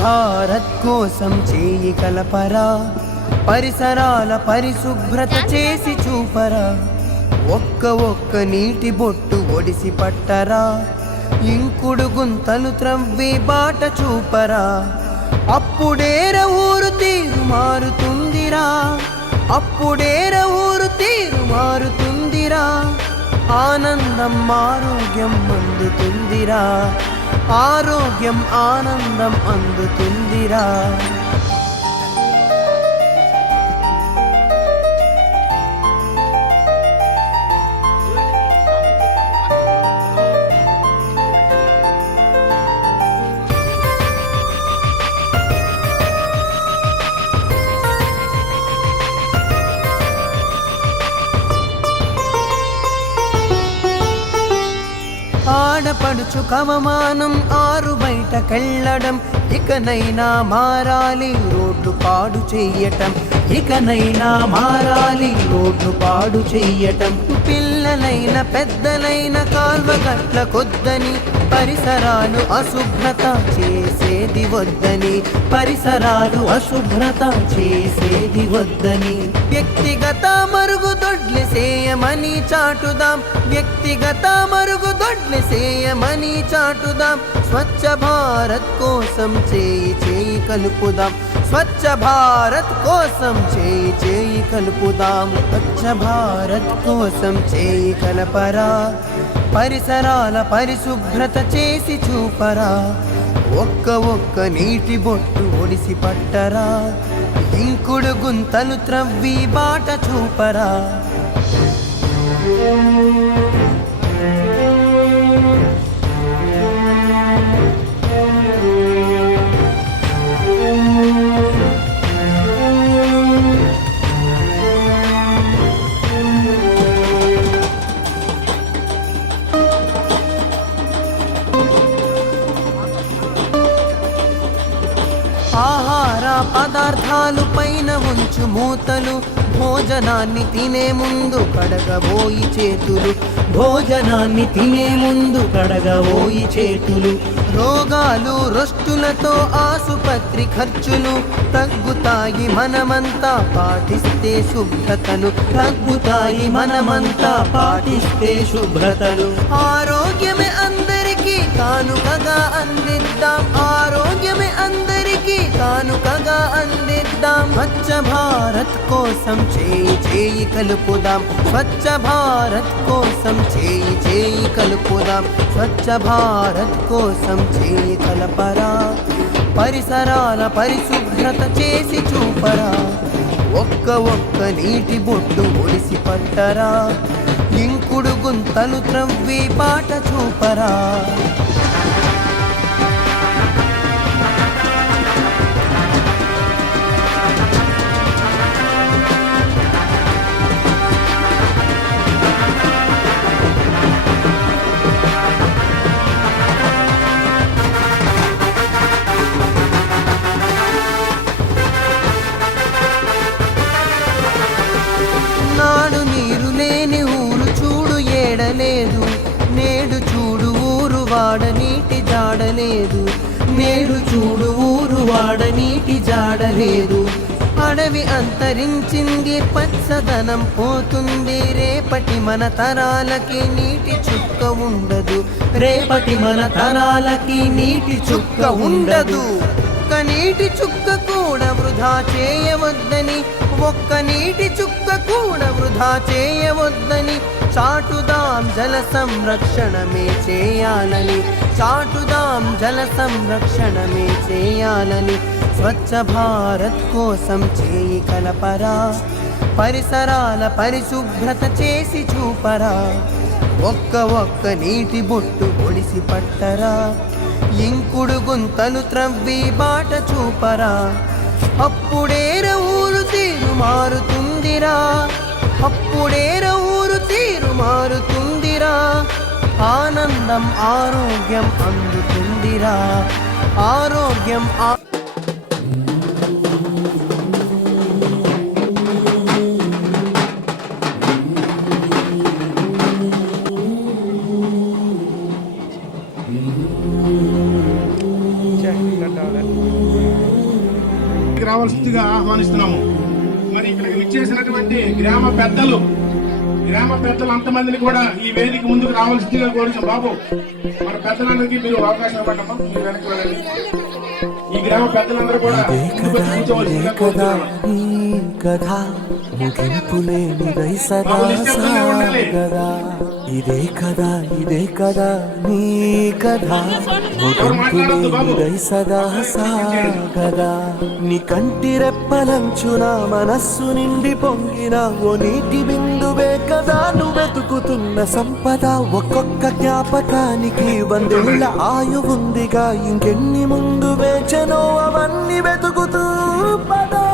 భారత్ కోసం చేయి కలపరా, పరిసరాల పరిశుభ్రత చేసి చూపరా, ఒక్క నీటి బొట్టు ఒడిసి పట్టరా, ఇంకుడు గుంతలు త్రవ్వి బాట చూపరా. అప్పుడేర ఊరు తీరు మారుతుందిరా, అప్పుడేర ఊరు తీరు మారుతుందిరా, ఆనందం ఆరోగ్యం అందుతుందిరా, ఆరోగ్యం ఆనందం అందుతుందిరా. ఆడపడుచు కవమానం ఆరు బయటకెళ్ళడం, ఇకనైనా మారాలి రోడ్డు పాడు చెయ్యటం, ఇకనైనా మారాలి రోడ్డు పాడు చెయ్యటం. పిల్లలైన పెద్దలైన కాల్వగట్ల కొద్దని, పరిసరాలు అశుభ్రత చేసేది వద్దని, పరిసరాలు అశుభ్రత చేసేది వద్దని. వ్యక్తిగత మరుగుదొడ్లు చేయమని చాటుదాం, వ్యక్తిగత మరుగుదొడ్లు చాటుదాం. స్వచ్ఛ భారత్ కోసం చేయి కలుపుదాం, స్వచ్ఛ భారత్ కోసం చేయి కలుపుదాం. స్వచ్ఛ భారత్ కోసం చేయి కలపరా, పరిసరాల పరిశుభ్రత చేసి చూపరా, ఒక్క నీటి బొట్టు ఒడిసి పట్టరా, ఇంకుడు గుంతలు త్రవ్వి బాట చూపరా. ఆహార పదార్థాలు పైన ఉంచు మూతలు, భోజనాన్ని తినే ముందు కడగబోయి చేతులు, భోజనాన్ని తినే ముందు కడగబోయి చేతులు. రోగాలు రొస్టులతో ఆసుపత్రి ఖర్చులు తగ్గుతాయి మనమంతా పాటిస్తే శుభ్రతను, తగ్గుతాయి మనమంతా పాటిస్తే శుభ్రతలు. ఆరోగ్యమే అందరికీ కానుకగా అందిద్దాం, ఆరోగ్యమే అందరికీ కానుకగా అందిద్దాం. స్వచ్ఛ భారత్ కోసం చేయి కలుపుదాం, స్వచ్ఛ భారత్ కోసం చేయి కలుపుదాం. స్వచ్ఛ భారత్ కోసం చేయి కలపరా, పరిసరాల పరిశుభ్రత చేసి చూపరా, ఒక్క నీటి బొట్టు ఒడిసి పట్టరా, ఇంకుడు గుంతలు త్రవ్వి బాట చూపరా. నాడు నీరు లేని ఊరు చూడు ఏడలేదు, నేడు చూడు ఊరు వాడ నీటి జాడలేదు, నేడు చూడు ఊరు వాడ నీటి జాడలేదు. అడవి అంతరించింది, పచ్చదనం పోతుంది, రేపటి మన తరాలకి నీటి చుక్క ఉండదు, రేపటి మన తరాలకి నీటి చుక్క ఉండదు. ఒక్క నీటి చుక్క కూడా వృధా చేయవద్దని, ఒక్క నీటి చుక్క కూడా వృధా చేయవద్దని చాటుదాం జల సంరక్షణమే చేయాలని, చాటుదాం జల సంరక్షణమే చేయాలని. స్వచ్ఛ భారత్ కోసం చేయి కలపరా, పరిసరాల పరిశుభ్రత చేసి చూపరా, ఒక్క నీటి బొట్టు ఒడిసి పట్టరా, ఇంకుడు గుంతలు త్రవ్వి బాట చూపరా. అప్పుడేర ఊరు తీరు మారుతుందిరా, అప్పుడేర ఊరు తీరు మారుతుందిరా, ఆనందం ఆరోగ్యం అందుతుందిరా, ఆరోగ్యం Check that out. ఆహ్వానిస్తున్నాము. మరి ఇక్కడికి విచ్చేసినటువంటి గ్రామ పెద్దలు అంతమందిని కూడా ఈ వేదిక ముందుకు రావాల్సిందిగా కోరుచున్నాం. బాబు, మన పెద్దలందరికీ మీరు అవకాశం ఇవ్వండమ్మా, మీరు వెనక్కి వెళ్ళండి. ఈ గ్రామ పెద్దలందరూ కూడా ముందుకు వచ్చి కూర్చోవలసిందిగా కోరుతున్నాము. ఇదే కదా నీ కదా ముగింపులే సదా సాగదా. నీ కంటి రెప్పలంచున మనస్సు నిండి పొంగిన ఓ నీటి బిందువే కదా నువ్వు వెతుకుతున్న సంపద. ఒక్కొక్క జ్ఞాపకానికి 100 ఏళ్ల ఆయువుందిగా, ఇంకెన్ని ముందు వేచనో అవన్నీ వెతుకుతూ పదా.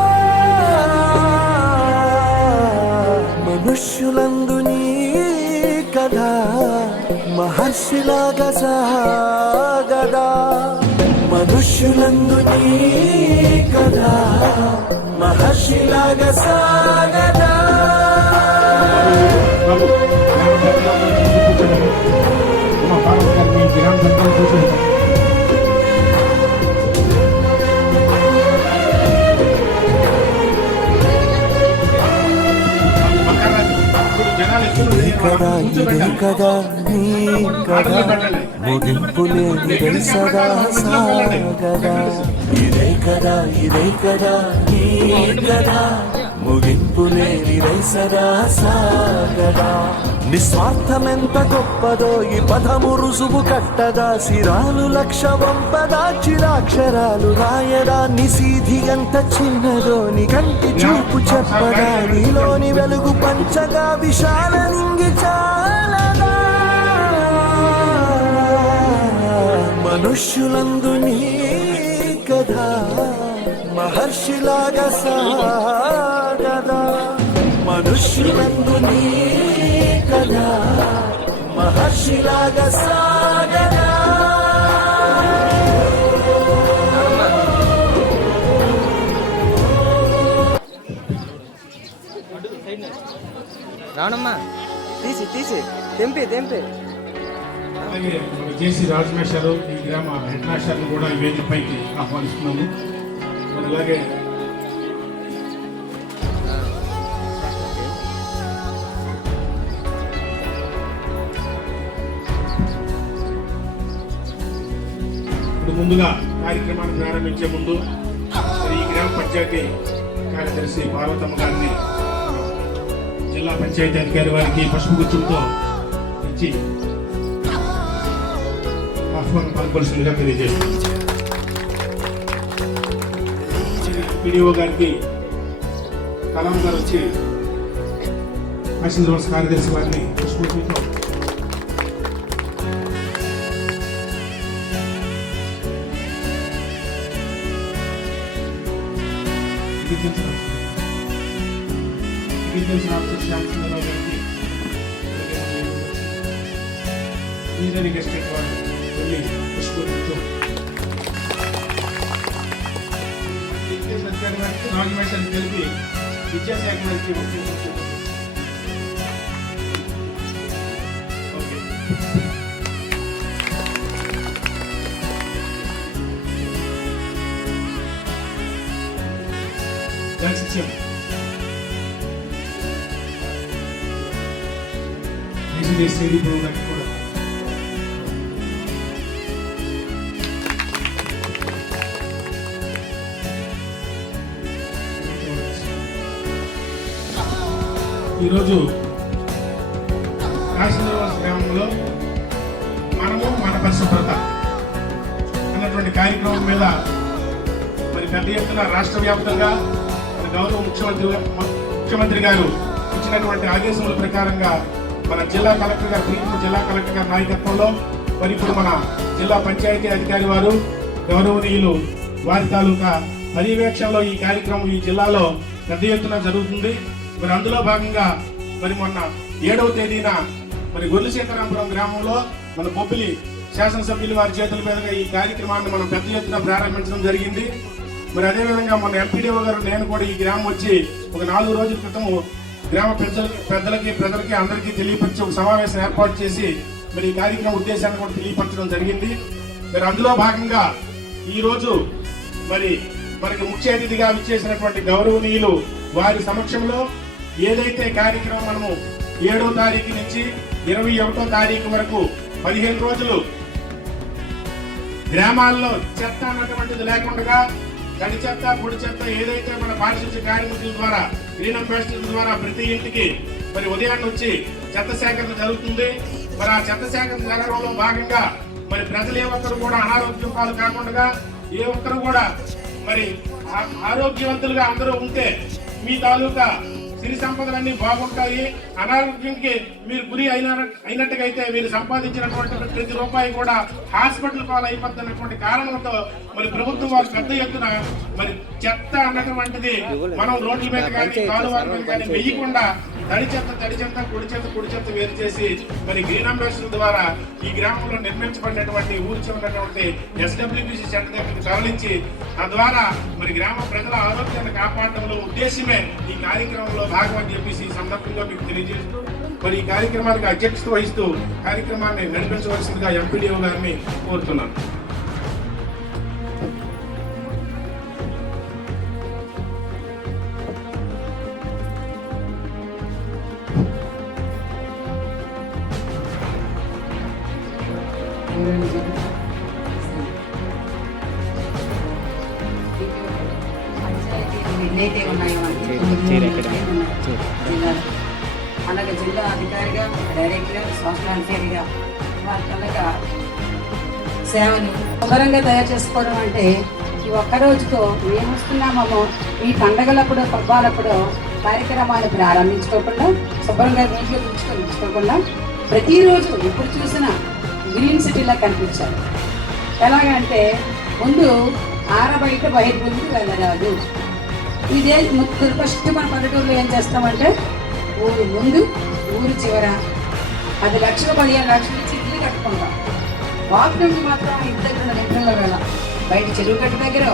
మనుష్యులందు నీ కథ మహర్షిలాగా సాగదా. మనుష్యులందు నీ కథ మహర్షిలాగా సాగదా. ఇదే కదా నీ కదా ముగింపులే సదా సాగదా. ఇదే కదా నీ కదా ముగింపులే సదా సాగదా. నిస్వార్థమెంత గొప్పదో ఈ పదము రుజువు కట్టదా. సిరాలు 1,00,000 వంపదా, చిరాక్షరాలు రాయదా. నిశీధి ఎంత చిన్నదో నీ కంటి చూపు చెప్పదా. నీలోని వెలుగు పంచగా విశాల నింగి చాలదా. మనుష్యులందు నీ కదా మహర్షిలాగా సాగదా. మనుష్యులందు నీ కదా మహర్షిలాగా సాగదా. రావణమ్మా, తీసి తెంపి అలాగే మన జేసీ రాజమేశారు, ఈ గ్రామ హెడ్ మాస్టర్ను కూడా ఈ వేదికపైకి ఆహ్వానిస్తున్నాము. మరి అలాగే ముందుగా కార్యక్రమాన్ని ప్రారంభించే ముందు ఈ గ్రామ పంచాయతీ కార్యదర్శి పార్వతమ్మ గారిని జిల్లా పంచాయతీ అధికారి వారికి పసుపు గుర్తులతో ఇచ్చి ఆహ్వానం పలకవలసిందిగా తెలియజేస్తుంది. పిడిఓ గారికి కలాం గారు వచ్చి తహసీల్దార్ కార్యదర్శి వారిని పసుపు గుర్తులతో శ్యామసుందరరావు గారికి ఇంజనీరింగ్ ఎస్టేట్ వారు వెళ్ళి పుష్పూర్తితో అధికారి వారికి నామినేషన్ తెలిపి విద్యాశాఖ వారికి చేసేది కూడా ఈరోజు కాశీనివాస గ్రామంలో మనము మన పరిశుభ్రత అన్నటువంటి కార్యక్రమం మీద మరి పెద్ద ఎత్తున రాష్ట్ర వ్యాప్తంగా గౌరవ ముఖ్యమంత్రి గారు ఇచ్చినటువంటి ఆదేశముల ప్రకారంగా మన జిల్లా కలెక్టర్ గారు జిల్లా కలెక్టర్ గారి నాయకత్వంలో మరి ఇప్పుడు మన జిల్లా పంచాయతీ అధికారి వారు గౌరవనీయులు వారి తాలూకా పర్యవేక్షణలో ఈ కార్యక్రమం ఈ జిల్లాలో పెద్ద ఎత్తున జరుగుతుంది. మరి అందులో భాగంగా మరి మొన్న 7వ తేదీన మరి గొర్రెల సీతారామపురం గ్రామంలో మన బొబ్బిలి శాసనసభ్యులు వారి చేతుల మీదుగా ఈ కార్యక్రమాన్ని మనం పెద్ద ఎత్తున ప్రారంభించడం జరిగింది. మరి అదేవిధంగా మన ఎంపీడీఓ గారు నేను కూడా ఈ గ్రామం వచ్చి ఒక 4 రోజుల క్రితము గ్రామ ప్రజలకి అందరికీ తెలియపరిచి ఒక సమావేశం ఏర్పాటు చేసి మరి ఈ కార్యక్రమం ఉద్దేశాన్ని కూడా తెలియపరచడం జరిగింది. మరి అందులో భాగంగా ఈరోజు మరి మనకి ముఖ్య అతిథిగా విచ్చేసినటువంటి గౌరవనీయులు వారి సమక్షంలో ఏదైతే కార్యక్రమం మనము 7వ తారీఖు నుంచి 21వ తారీఖు వరకు 15 రోజులు గ్రామాల్లో చెత్త అన్నటువంటిది లేకుండా తడి చెత్త పొడి చెత్త ఏదైతే మన పారిశుద్ధ్య కార్మికుల ద్వారా గ్రీన్ అంబాసిడర్ ద్వారా ప్రతి ఇంటికి మరి ఉదయాన్ని వచ్చి చెత్త సేకరణ జరుగుతుంది. మరి ఆ చెత్త సేకరణ జరగడంలో భాగంగా మరి ప్రజలు ఏ ఒక్కరు కూడా అనారోగ్యం పాలు కాకుండా ఏ ఒక్కరు కూడా మరి ఆరోగ్యవంతులుగా అందరూ ఉంటే మీ తాలూకా సిరి సంపదలన్నీ బాగుంటాయి. అనారోగ్యానికి మీరు గురి అయినట్టుగా అయితే మీరు సంపాదించినటువంటి ప్రతి రూపాయి కూడా హాస్పిటల్ పాలు అయిపోతున్నటువంటి కారణంతో మరి ప్రభుత్వం వారు పెద్ద ఎత్తున మరి చెత్త అన్నటువంటిది మనం రోడ్ల మీద కానీ కాలువల మీద కానీ వెయ్యకుండా తడి చెత్త పొడి చెత్త వేరు చేసి మరి గ్రీన్ అంబాసిడర్ ద్వారా ఈ గ్రామంలో నిర్మించబడినటువంటి ఊరి ఉన్నటువంటి SWPC సెంటర్ దగ్గరికి తరలించి తద్వారా మరి గ్రామ ప్రజల ఆరోగ్యాన్ని కాపాడడంలో ఉద్దేశమే ఈ కార్యక్రమంలో భాగం అని చెప్పేసి ఈ సందర్భంగా మీకు తెలియజేస్తూ మరి ఈ కార్యక్రమానికి అధ్యక్షత వహిస్తూ కార్యక్రమాన్ని నడిపించవలసిందిగా ఎంపీడీఓ గారిని కోరుతున్నాను. ఎన్నైతే ఉన్నాయో అలాగే జిల్లా అధికారిగా డైరెక్ట్గా సోషల్ వెల్ఫేర్గా వారి అలాగా సేవలు శుభ్రంగా తయారు చేసుకోవడం అంటే ఈ ఒక్కరోజుతో మేము వస్తున్నామో ఈ పండగలప్పుడు పబ్బాలప్పుడు కార్యక్రమాలు ప్రారంభించుకోకుండా శుభ్రంగా నీటిలో ఉంచుకోకుండా ప్రతిరోజు ఎప్పుడు చూసినా గ్రీన్ సిటీలా కనిపించాలి. ఎలాగంటే ముందు ఆరబయట బయటకు వెళ్ళరాదు. ఇదే ఫస్ట్ మన పల్లెటూరులో ఏం చేస్తామంటే ఊరు ముందు ఊరు చివర 10 లక్షలు 15 లక్షలు ఇచ్చి ఇల్లు కట్టుకుంటాం. బాత్రూమ్కి మాత్రం ఇంటి దగ్గర ఉన్న లెక్కల్లో వెళ్ళ బయట చెరువు కట్టు దగ్గర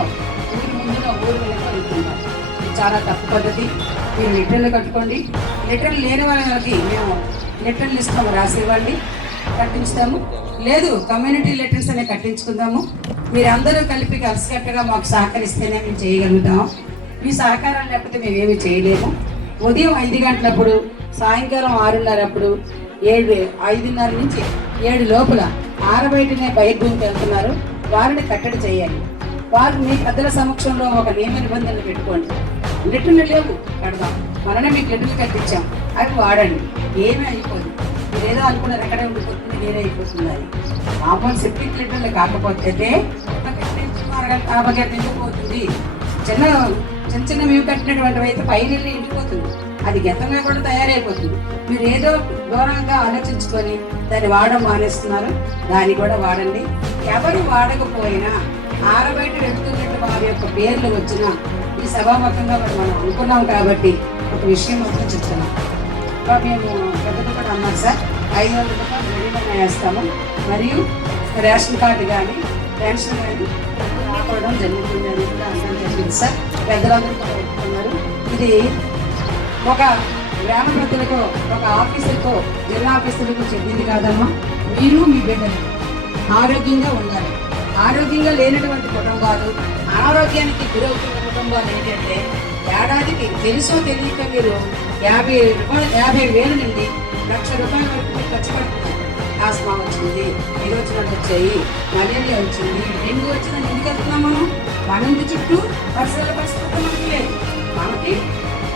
ఊరి ముందుగా ఊరు వెళ్తుంటాం. ఇది చాలా తప్పు పద్ధతి. మీరు లెటర్లు కట్టుకోండి. లెటర్లు లేని వాళ్ళకి మేము లెటర్లు ఇస్తాము, రాసివ్వండి, కట్టించుతాము. లేదు కమ్యూనిటీ లెటర్స్ అనే కట్టించుకుందాము. మీరందరూ కలిపి కలిసికట్టుగా మాకు సహకరిస్తేనే మేము చేయగలుగుతాము. మీ సహకారం లేకపోతే మేమేమి చేయలేము. ఉదయం 5 గంటలప్పుడు, సాయంకాలం 6:30 అప్పుడు 5:30 నుంచి 7 లోపల ఆరబయటనే బయట భూమికి వెళ్తున్నారు. వారిని కట్టడి చేయాలి. వారు మీ పెద్దల సమక్షంలో ఒక నియమ నిబంధనలు పెట్టుకోండి. లెటర్లు లేవు కడదాం, మననే మీకు లెటర్లు కట్టించాం, అవి వాడండి, ఏమీ అయిపోదు. మీరేదో అనుకున్నారు ఎక్కడే ఉండిపోతుంది, నేనే అయిపోతుంది అని. మామూలు సెప్టిక్ లెటర్లు కాకపోతే పోతుంది. చిన్న మేము కట్టినటువంటి అయితే పైనెళ్ళి ఎండిపోతుంది. అది గతంగా కూడా తయారైపోతుంది. మీరు ఏదో దూరంగా ఆలోచించుకొని దాన్ని వాడడం మానేస్తున్నారు. దాన్ని కూడా వాడండి. ఎవరు వాడకపోయినా ఆరబయట వెళ్తున్నట్టు వారి యొక్క పేర్లు వచ్చినా ఈ సభాముఖంగా మనం అనుకున్నాం కాబట్టి ఒక విషయం మాత్రం చెప్తున్నాం. మేము పెద్దలు కూడా అన్నారు సార్, 500 రూపాయలు రెడీగా వేస్తాము. మరియు రేషన్ కార్డు కానీ పెన్షన్ కానీ కొనడం జరుగుతుంది అని కూడా అనడం జరిగింది సార్. పెద్దలందరూ కూడా ఒప్పుకున్నారు. ఇది ఒక గ్రామ ప్రజలకు, ఒక ఆఫీసులకు, జిల్లా ఆఫీసులకు చెప్పింది కాదమ్మా. మీరు మీ బిడ్డలు ఆరోగ్యంగా ఉండాలి. ఆరోగ్యంగా లేనటువంటి కుటుంబాలు, అనారోగ్యానికి గురవుతున్న కుటుంబాలు ఏంటంటే ఏడాదికి తెలుసో తెలియక మీరు 50,000 నుండి 1,00,000 రూపాయల వరకు ఖర్చు పెడుతున్నారు. ఆస్మా వచ్చింది, విరోచనాలు వచ్చాయి, మలేరియా వచ్చింది, డెంగ్యూ వచ్చిందని ఎందుకు వెళ్తున్నాం మనం? మన ఇంటి చుట్టూ పరిసరాల పరిస్థితి మనకి లేదు. మనకి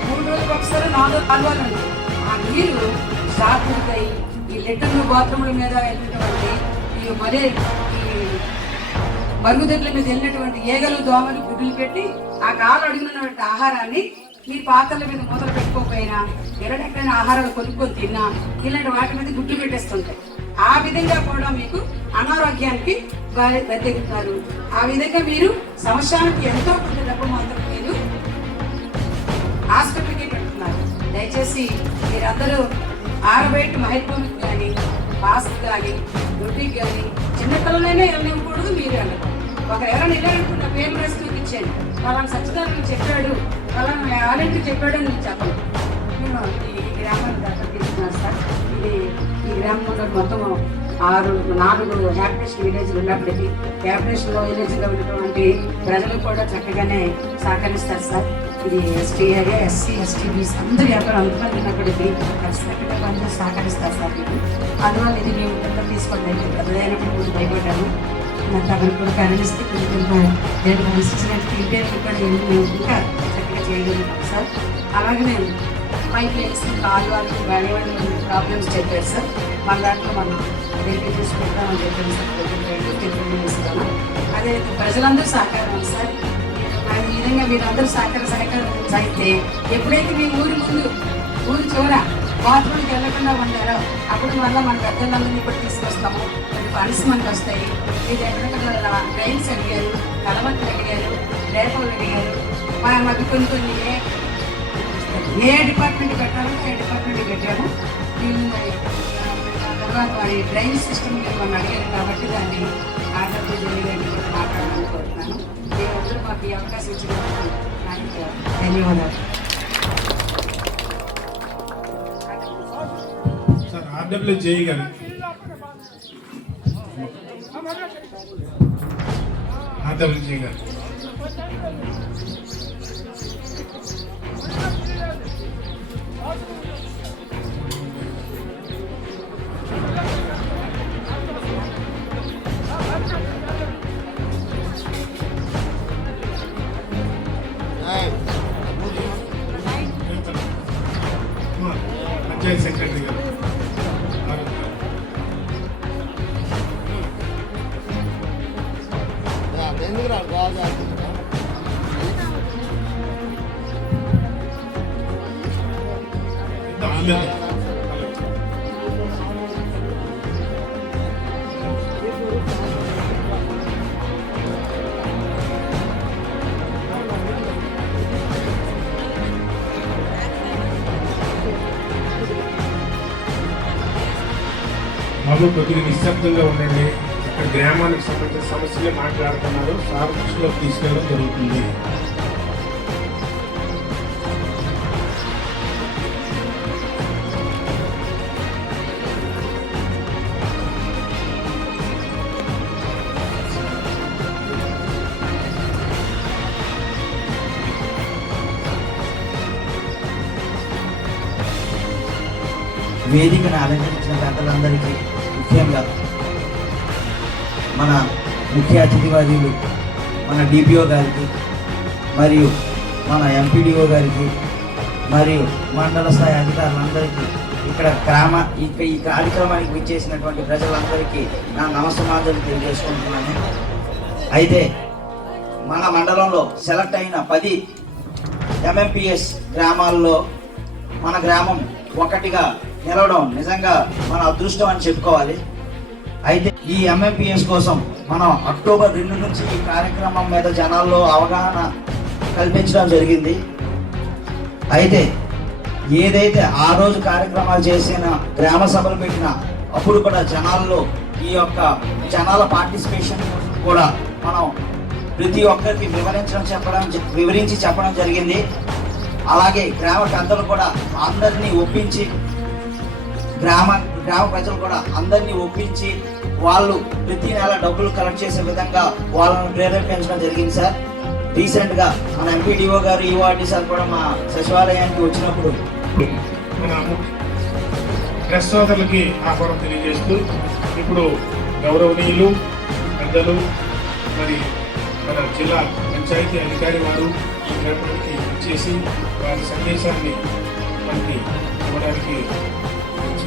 3 రోజులకు ఒకసారి 4 కాలువలు ఉంది. ఆ నీరు షాపులకై ఈ లెటర్లు బాత్రూముల మీద వెళ్ళినటువంటి ఈ మరుగుదొడ్ల మీద వెళ్ళినటువంటి ఈగలు, దోమలు, గుడ్లు పెట్టి ఆ కాలు అడిగినటువంటి ఆహారాన్ని మీరు పాత్రల మీద మూతలు పెట్టుకోకపోయినా, ఎక్కడెక్కడైనా ఆహారాలు కొనుక్కొని తిన్నా ఇలాంటి వాటి మీద గుడ్లు పెట్టేస్తుంటాయి. ఆ విధంగా కూడా మీకు అనారోగ్యానికి బద్దెగుతున్నారు. ఆ విధంగా మీరు సంవత్సరానికి ఎంతో కొంత డబ్బు మాత్రం మీరు హాస్పిటల్కి పెడుతున్నారు. దయచేసి మీరందరూ ఆరబయట మహిళకి కానీ, పాస్కి కానీ, గుడ్డికి కానీ చిన్నపిల్లలైనా వెళ్ళనివ్వకూడదు. మీరు వెళ్ళదు. ఒక ఎవరైనా వెళ్ళాలనుకున్న పేరు రెస్ట్కి ఇచ్చేయండి. వాళ్ళని సచ్చిదారులు చెప్పాడు, వాళ్ళని ఆరింటికి చెప్పాడు అని నేను చెప్పను. నేను ఈ గ్రామాన్ని దత్తత తీసుకున్నాను సార్. ఇది ఈ గ్రామంలో మొత్తం 4 హ్యాపిటేషన్ విలేజ్లు ఉన్నప్పటికీ హ్యాపిటేషన్లో విలేజ్లో ఉన్నటువంటి ప్రజలు కూడా చక్కగానే సహకరిస్తారు సార్. ఇది ST area, SC, ST, BC అందరూ ఎవరు అంతమంది ఉన్నప్పటికీ ఖచ్చితంగా కొంచెం సహకరిస్తారు సార్. మీకు అందువల్ల ఇది మేము ఎంత తీసుకోండి పెద్దదైనప్పుడు కొంచెం భయపడ్డాము. నాకు అక్కడ కూడా కరణిస్తే కొంచెం నేను కన్సిస్టెంట్ ఇంటర్వ్యూ కూడా మేము ఇంకా చక్కగా చేయగలుగుతాం సార్. అలాగే నేను పైకి వేసి కాలు వాళ్ళు వెళ్ళేవాళ్ళు ప్రాబ్లమ్స్ చెప్పారు సార్. మన దాంట్లో మనం వెళ్తే చూసుకుంటామని చెప్పాను సార్. ఇస్తాను అదే ప్రజలందరూ సహకారం సార్. ఈ విధంగా మీరందరూ సహకారం అయితే ఎప్పుడైతే మీ ఊరి చివర బాత్రూమ్కి వెళ్ళకుండా ఉంటారో అప్పుడు మళ్ళీ మన పెద్దలందరినీ కూడా తీసుకొస్తాము. కొన్ని ఫండ్స్ మనకు వస్తాయి. మీరు ఎక్కడెక్కడ డ్రైన్స్ అడిగారు, కలవట్లు అడిగారు, రేపలు అడిగారు. మాకు కొన్ని ఏ డిపార్ట్మెంట్ పెట్టాలంటే ఏ డిపార్ట్మెంట్ పెట్టాము. తర్వాత ఈ డ్రైన్ సిస్టమ్ మనం అడిగారు కాబట్టి దాన్ని ఆర్డర్ జరిగేది మాట్లాడాలని కోరుతున్నాను. మీరందరూ మాకు ఈ అవకాశం ఇచ్చినందుకు నాకు ధన్యవాదాలు. సార్ RWJE గారు RWJE గారు పంచాయత్ సెక్రటరీ గారు బాబు కొద్దిగా నిశ్శబ్దంగా ఉండండి. ఇక్కడ గ్రామానికి సంబంధించిన సమస్యలే మాట్లాడుతున్నారు. సార్ దృష్టిలోకి తీసుకెళ్ళడం జరుగుతుంది. వేదికను అలంకరించిన పెద్దలందరికీ, ముఖ్యంగా మన ముఖ్య అతిథి వర్యులు మన డిపిఓ గారికి, మరియు మన ఎంపీడీఓ గారికి, మరియు మండల స్థాయి అధికారులందరికీ, ఇక్కడ ఈ కార్యక్రమానికి విచ్చేసినటువంటి ప్రజలందరికీ నా నమస్కారాలు తెలియజేసుకుంటున్నాను. అయితే మన మండలంలో సెలెక్ట్ అయిన 10 MMPS గ్రామాల్లో మన గ్రామం ఒకటిగా నిలవడం నిజంగా మన అదృష్టం అని చెప్పుకోవాలి. అయితే ఈ MMPS కోసం మనం అక్టోబర్ 2 నుంచి ఈ కార్యక్రమం మీద జనాల్లో అవగాహన కల్పించడం జరిగింది. అయితే ఏదైతే ఆ రోజు కార్యక్రమాలు చేసిన గ్రామ సభలు పెట్టిన అప్పుడు కూడా జనాల్లో ఈ యొక్క జనాల పార్టిసిపేషన్ కూడా మనం ప్రతి ఒక్కరికి వివరించి చెప్పడం జరిగింది. అలాగే గ్రామ పెద్దలు కూడా అందరినీ ఒప్పించి గ్రామ ప్రజలు కూడా అందరినీ ఒప్పించి వాళ్ళు ప్రతి నెల డబ్బులు కలెక్ట్ చేసే విధంగా వాళ్ళని ప్రేరేపించడం జరిగింది సార్. రీసెంట్గా మన ఎంపీడీఓ గారు, ఈఓఆర్డీ సార్ కూడా మా సచివాలయానికి వచ్చినప్పుడు మన ప్రెస్ సోదరులకి ఆహ్వానం తెలియజేస్తూ ఇప్పుడు గౌరవనీయులు పెద్దలు మరి మన జిల్లా పంచాయతీ అధికారి వారు ఈ గ్రామానికి వచ్చేసి వారి సందేశాన్ని మనకి ఇవ్వడానికి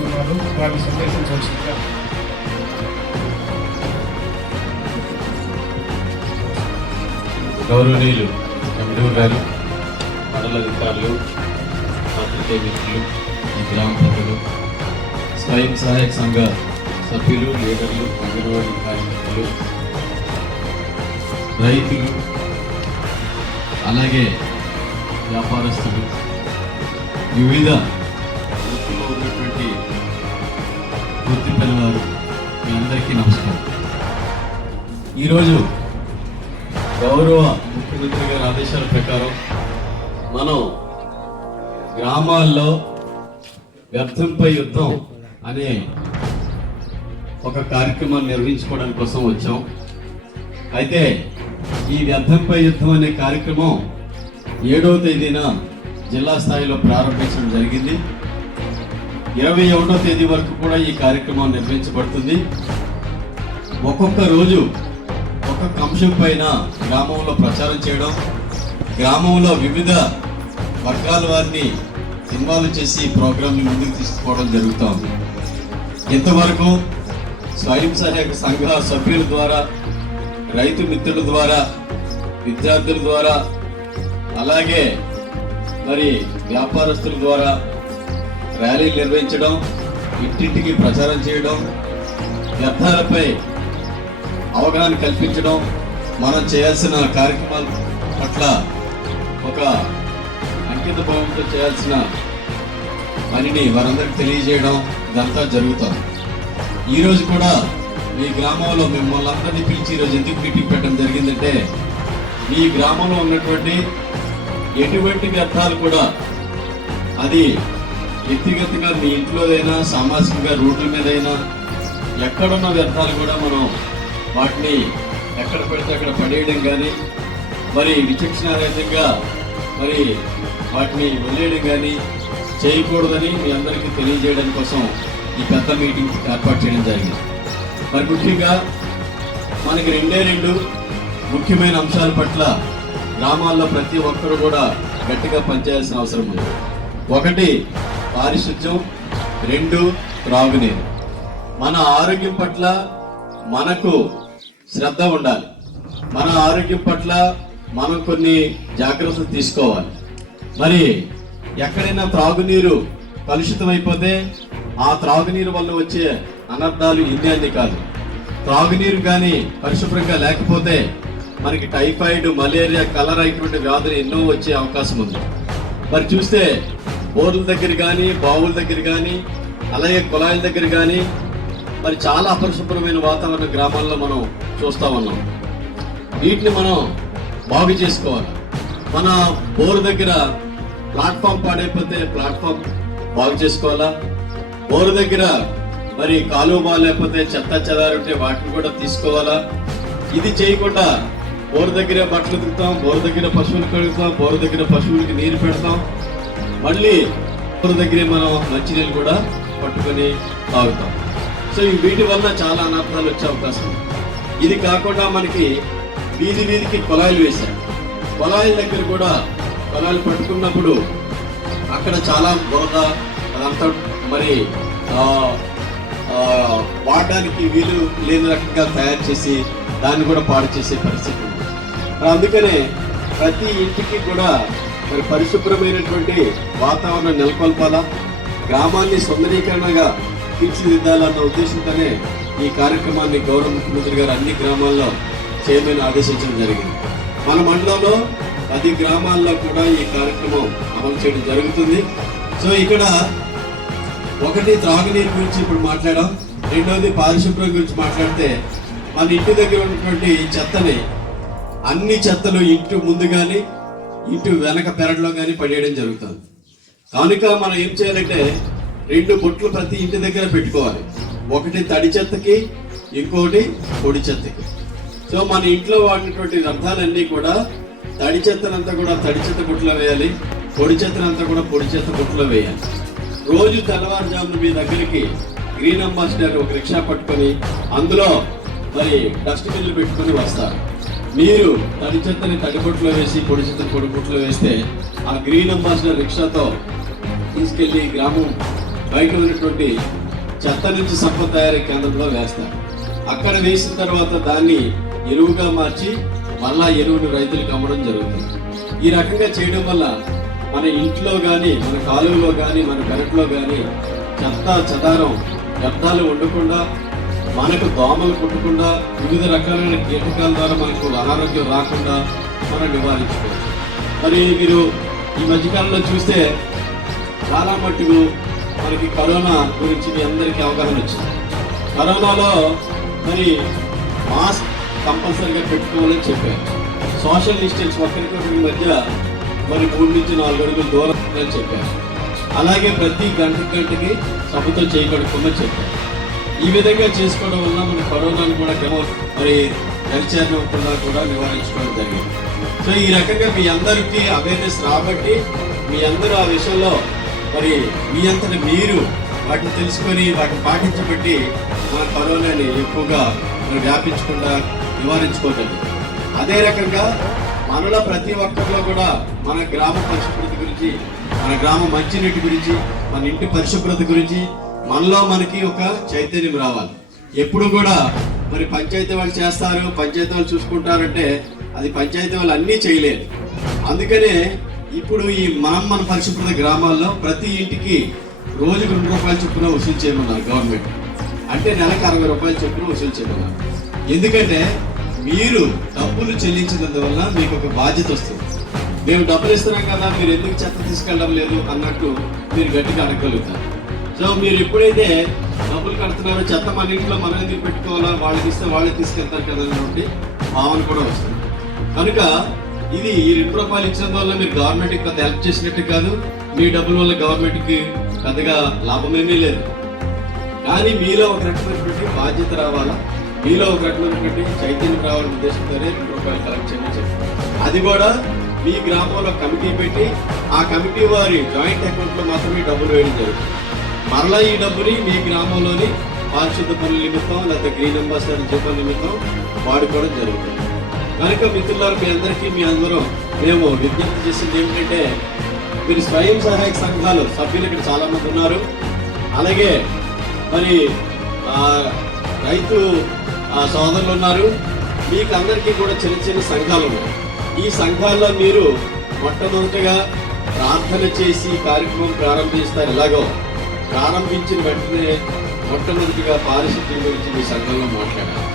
ఉన్నారు. వారి సందేశం చూసిందిగా గౌరవనీయులు ఎంపీడీఓ గారు, మండల అధికారులు, పాత్రికేయ మిత్రులు, ఈ గ్రామ ప్రజలు, స్వయం సహాయక సంఘ సభ్యులు, లీడర్లు, అంగన్వాడీ కార్యకర్తలు, రైతులు, అలాగే వ్యాపారస్తులు, వివిధ వృత్తుల్లో ఉన్నటువంటి వృత్తి పిల్లవారు, మీ అందరికీ నమస్కారం. ఈరోజు గౌరవ ముఖ్యమంత్రి గారి ఆదేశాల ప్రకారం మనం గ్రామాల్లో వ్యర్థంపై యుద్ధం అనే ఒక కార్యక్రమాన్ని నిర్వహించుకోవడానికి కోసం వచ్చాం. అయితే ఈ వ్యర్థంపై యుద్ధం అనే కార్యక్రమం 7వ తేదీన జిల్లా స్థాయిలో ప్రారంభించడం జరిగింది. 21వ తేదీ వరకు కూడా ఈ కార్యక్రమం నిర్వహించబడుతుంది. ఒక్కొక్క రోజు ఒక్కొక్క అంశం పైన గ్రామంలో ప్రచారం చేయడం, గ్రామంలో వివిధ వర్గాల వారిని ఇన్వాల్వ్ చేసి ప్రోగ్రాంని ముందుకు తీసుకుపోవడం జరుగుతుంది. ఇంతవరకు స్వయం సహాయక సంఘ సభ్యుల ద్వారా, రైతు మిత్రుల ద్వారా, విద్యార్థుల ద్వారా, అలాగే మరి వ్యాపారస్తుల ద్వారా ర్యాలీలు నిర్వహించడం, ఇంటింటికి ప్రచారం చేయడం, వ్యర్థాలపై అవగాహన కల్పించడం, మనం చేయాల్సిన కార్యక్రమాల పట్ల ఒక అంకిత భావంతో చేయాల్సిన పనిని వారందరికీ తెలియజేయడం ఇదంతా జరుగుతుంది. ఈరోజు కూడా మీ గ్రామంలో మిమ్మల్ని అందరినీ పిలిచి ఈరోజు ఎందుకు మీటింగ్ పెట్టడం జరిగిందంటే, మీ గ్రామంలో ఉన్నటువంటి ఎటువంటి వ్యర్థాలు కూడా, అది వ్యక్తిగతంగా మీ ఇంట్లోదైనా, సామాజికంగా రోడ్ల మీదైనా, ఎక్కడున్న వ్యర్థాలు కూడా మనం వాటిని ఎక్కడ పడితే అక్కడ పడేయడం కానీ, మరి విచక్షణారహితంగా మరి వాటిని వదిలేయడం కానీ చేయకూడదని మీ అందరికీ తెలియజేయడం కోసం ఈ పెద్ద మీటింగ్ ఏర్పాటు చేయడం జరిగింది. మరి ముఖ్యంగా మనకి రెండు ముఖ్యమైన అంశాల పట్ల గ్రామాల్లో ప్రతి ఒక్కరు కూడా గట్టిగా పనిచేయాల్సిన అవసరం ఉంది. ఒకటి పారిశుద్ధ్యం, 2 త్రాగునీరు. మన ఆరోగ్యం పట్ల మనకు శ్రద్ధ ఉండాలి. మన ఆరోగ్యం పట్ల మనం కొన్ని జాగ్రత్తలు తీసుకోవాలి. మరి ఎక్కడైనా త్రాగునీరు కలుషితం అయిపోతే ఆ త్రాగునీరు వల్ల వచ్చే అనర్థాలు ఇన్ని కాదు. త్రాగునీరు కానీ పరిశుభ్రంగా లేకపోతే మనకి టైఫాయిడ్, మలేరియా, కలరా ఇటువంటి వ్యాధులు ఎన్నో వచ్చే అవకాశం ఉంది. మరి చూస్తే బోర్ల దగ్గర కానీ, బావుల దగ్గర కానీ, అలాగే కుళాయిల దగ్గర కానీ మరి చాలా అపరిశుభ్రమైన వాతావరణ గ్రామాల్లో మనం చూస్తూ ఉన్నాం. వీటిని మనం బాగు చేసుకోవాలి. మన బోరు దగ్గర ప్లాట్ఫామ్ పాడైపోతే ప్లాట్ఫామ్ బాగు చేసుకోవాలా. బోరు దగ్గర మరి కాలువ బాగాలేకపోతే చెత్త చెదారుంటే వాటిని కూడా తీసుకోవాలా. ఇది చేయకుండా బోరు దగ్గర బట్టలు తిరుగుతాం, బోరు దగ్గర పశువులు కడుగుతాం, బోరు దగ్గర పశువులకి నీరు పెడతాం, మళ్ళీ బోరు దగ్గరే మనం మంచినీళ్ళు కూడా పట్టుకొని తాగుతాం. సో వీటి వల్ల చాలా అనర్థాలు వచ్చే అవకాశం ఉంది. ఇది కాకుండా మనకి వీధికి కుళాయిలు వేశారు. కుళాయిల దగ్గర కూడా కుళాయిలు పట్టుకున్నప్పుడు అక్కడ చాలా బురద అదంతా మరి వాడడానికి వీలు లేని రకంగా తయారు చేసి దాన్ని కూడా పాడు చేసే పరిస్థితి ఉంది. అందుకనే ప్రతి ఇంటికి కూడా మరి పరిశుభ్రమైనటువంటి వాతావరణం నెలకొల్పాలా, గ్రామాన్ని సుందరీకరణగా తీర్చిదిద్దాలన్న ఉద్దేశంతోనే ఈ కార్యక్రమాన్ని గౌరవ ముఖ్యమంత్రి గారు అన్ని గ్రామాల్లో చేయమని ఆదేశించడం జరిగింది. మన మండలంలో 10 గ్రామాల్లో కూడా ఈ కార్యక్రమం అమలు చేయడం జరుగుతుంది. సో ఇక్కడ ఒకటి త్రాగునీరు గురించి ఇప్పుడు మాట్లాడాం, రెండవది పారిశుభ్రం గురించి మాట్లాడితే మన ఇంటి దగ్గర ఉన్నటువంటి చెత్తని, అన్ని చెత్తలు ఇంటి ముందు కానీ ఇంటి వెనక పెరట్లో కానీ పడేయడం జరుగుతుంది. కనుక మనం ఏం చేయాలంటే 2 బుట్టలు ప్రతి ఇంటి దగ్గర పెట్టుకోవాలి. ఒకటి తడి చెత్తకి, ఇంకోటి పొడి చెత్తకి. సో మన ఇంట్లో వాడినటువంటి వ్యర్థాలన్నీ కూడా తడి చెత్తనంతా కూడా తడి చెత్త బుట్టలో వేయాలి, పొడి చెత్తనంతా కూడా పొడి చెత్త బుట్టలో వేయాలి. రోజు తెల్లవారుజామున మీ దగ్గరికి గ్రీన్ అంబాసిడర్ ఒక రిక్షా పట్టుకొని అందులో మరి డస్ట్బిన్లు పెట్టుకొని వస్తారు. మీరు తడి చెత్తని తడి బుట్టలో వేసి పొడి చెత్తని పొడి బుట్టలో వేస్తే ఆ గ్రీన్ అంబాసిడర్ రిక్షాతో తీసుకెళ్లి గ్రామం బయట ఉన్నటువంటి చెత్త నుంచి సంపద తయారీ కేంద్రంలో వేస్తారు. అక్కడ వేసిన తర్వాత దాన్ని ఎరువుగా మార్చి మళ్ళా ఎరువును రైతులకు అమ్మడం జరుగుతుంది. ఈ రకంగా చేయడం వల్ల మన ఇంట్లో కానీ, మన కాలువలో కానీ, మన పెరట్లో కానీ చెత్త చెదారం వ్యర్థాలు ఉండకుండా, మనకు దోమలు కుట్టకుండా, వివిధ రకాలైన కీటకాల ద్వారా మనకు అనారోగ్యం రాకుండా మనం నివారించుకోవచ్చు. మరి మీరు ఈ మధ్యకాలంలో చూస్తే చాలా మట్టుకు మనకి కరోనా గురించి మీ అందరికీ అవగాహన వచ్చింది. కరోనాలో మరి మాస్క్ కంపల్సరీగా పెట్టుకోవాలని చెప్పారు. సోషల్ డిస్టెన్స్ ఒకరికొకరి మధ్య మరి 3 నుంచి 4 అడుగులు దూరం అని చెప్పారు. అలాగే ప్రతి గంటకి సబ్బుతో చేయి కడుక్కోమని చెప్పారు. ఈ విధంగా చేసుకోవడం వల్ల మన కరోనాను కూడా మరి దరిచేరకుండా కూడా నివారించుకోవడం జరిగింది. సో ఈ రకంగా మీ అందరికీ అవేర్నెస్ రాబట్టి మీ అందరూ ఆ విషయంలో మరి మీ అంతటి మీరు వాటిని తెలుసుకొని వాటిని పాటించబట్టి మన కరోనాని ఎక్కువగా మరి వ్యాపించకుండా నివారించుకోగలరు. అదే రకంగా మనలో ప్రతి ఒక్కరిలో కూడా మన గ్రామ పరిశుభ్రత గురించి, మన గ్రామ మంచినీటి గురించి, మన ఇంటి పరిశుభ్రత గురించి మనలో మనకి ఒక చైతన్యం రావాలి. ఎప్పుడు కూడా మరి పంచాయతీ వాళ్ళు చేస్తారు, పంచాయతీ వాళ్ళు చూసుకుంటారంటే అది పంచాయతీ వాళ్ళు అన్నీ చేయలేరు. అందుకనే ఇప్పుడు ఈ మన పరిశుభ్రత గ్రామాల్లో ప్రతి ఇంటికి రోజుకు 2 రూపాయల చొప్పున వసూలు చేయమన్నారు గవర్నమెంట్. అంటే నెలకు 60 రూపాయల చొప్పున వసూలు చేయమన్నారు. ఎందుకంటే మీరు డబ్బులు చెల్లించినందువల్ల మీకు ఒక బాధ్యత వస్తుంది. మేము డబ్బులు ఇస్తున్నాం కదా, మీరు ఎందుకు చెత్త తీసుకెళ్ళడం లేదు అన్నట్టు మీరు గట్టిగా అడగలుగుతారు. సో మీరు ఎప్పుడైతే డబ్బులు కడుతున్నారో చెత్త మన ఇంట్లో మనం ఎందుకు పెట్టుకోవాలా, వాళ్ళకి ఇస్తే వాళ్ళే తీసుకెళ్తారు కదా అన్నటువంటి భావన కూడా వస్తుంది. కనుక ఇది ఈ 2 రూపాయలు ఇచ్చిన వల్ల మీరు గవర్నమెంట్కి పెద్ద హెల్ప్ చేసినట్టు కాదు, మీ డబ్బుల వల్ల గవర్నమెంట్కి పెద్దగా లాభమేమీ లేదు. కానీ మీలో ఒక రకమైనటువంటి బాధ్యత రావాలా, మీలో ఒక రకమైనటువంటి చైతన్యం రావాలనే ఉద్దేశంతోనే 2 రూపాయలు కలెక్ట్ చేయమని చెప్పారు. అది కూడా మీ గ్రామంలో కమిటీ పెట్టి ఆ కమిటీ వారి జాయింట్ అకౌంట్లో మాత్రమే డబ్బులు వేయడం జరుగుతుంది. మరలా ఈ డబ్బుని మీ గ్రామంలోని పారిశుద్ధ పనుల నిమిత్తం లేదా గ్రీన్ అంబాసిడర్ జీతం నిమిత్తం వాడుకోవడం జరుగుతుంది. కనుక మిత్రులారు మీ అందరికీ మేము విజ్ఞప్తి చేసింది ఏమిటంటే, మీరు స్వయం సహాయక సంఘాలు సభ్యులు ఇక్కడ చాలా మంది ఉన్నారు. అలాగే మరి రైతు సోదరులు ఉన్నారు. మీకు అందరికీ కూడా చిన్న చిన్న సంఘాలు ఉన్నాయి. ఈ సంఘాల్లో మీరు మొట్టమొదటిగా ప్రార్థన చేసి కార్యక్రమం ప్రారంభిస్తారు. ఎలాగో ప్రారంభించిన వెంటనే మొట్టమొదటిగా పారిశుద్ధ్యం గురించి మీ సంఘంలో మాట్లాడాలి.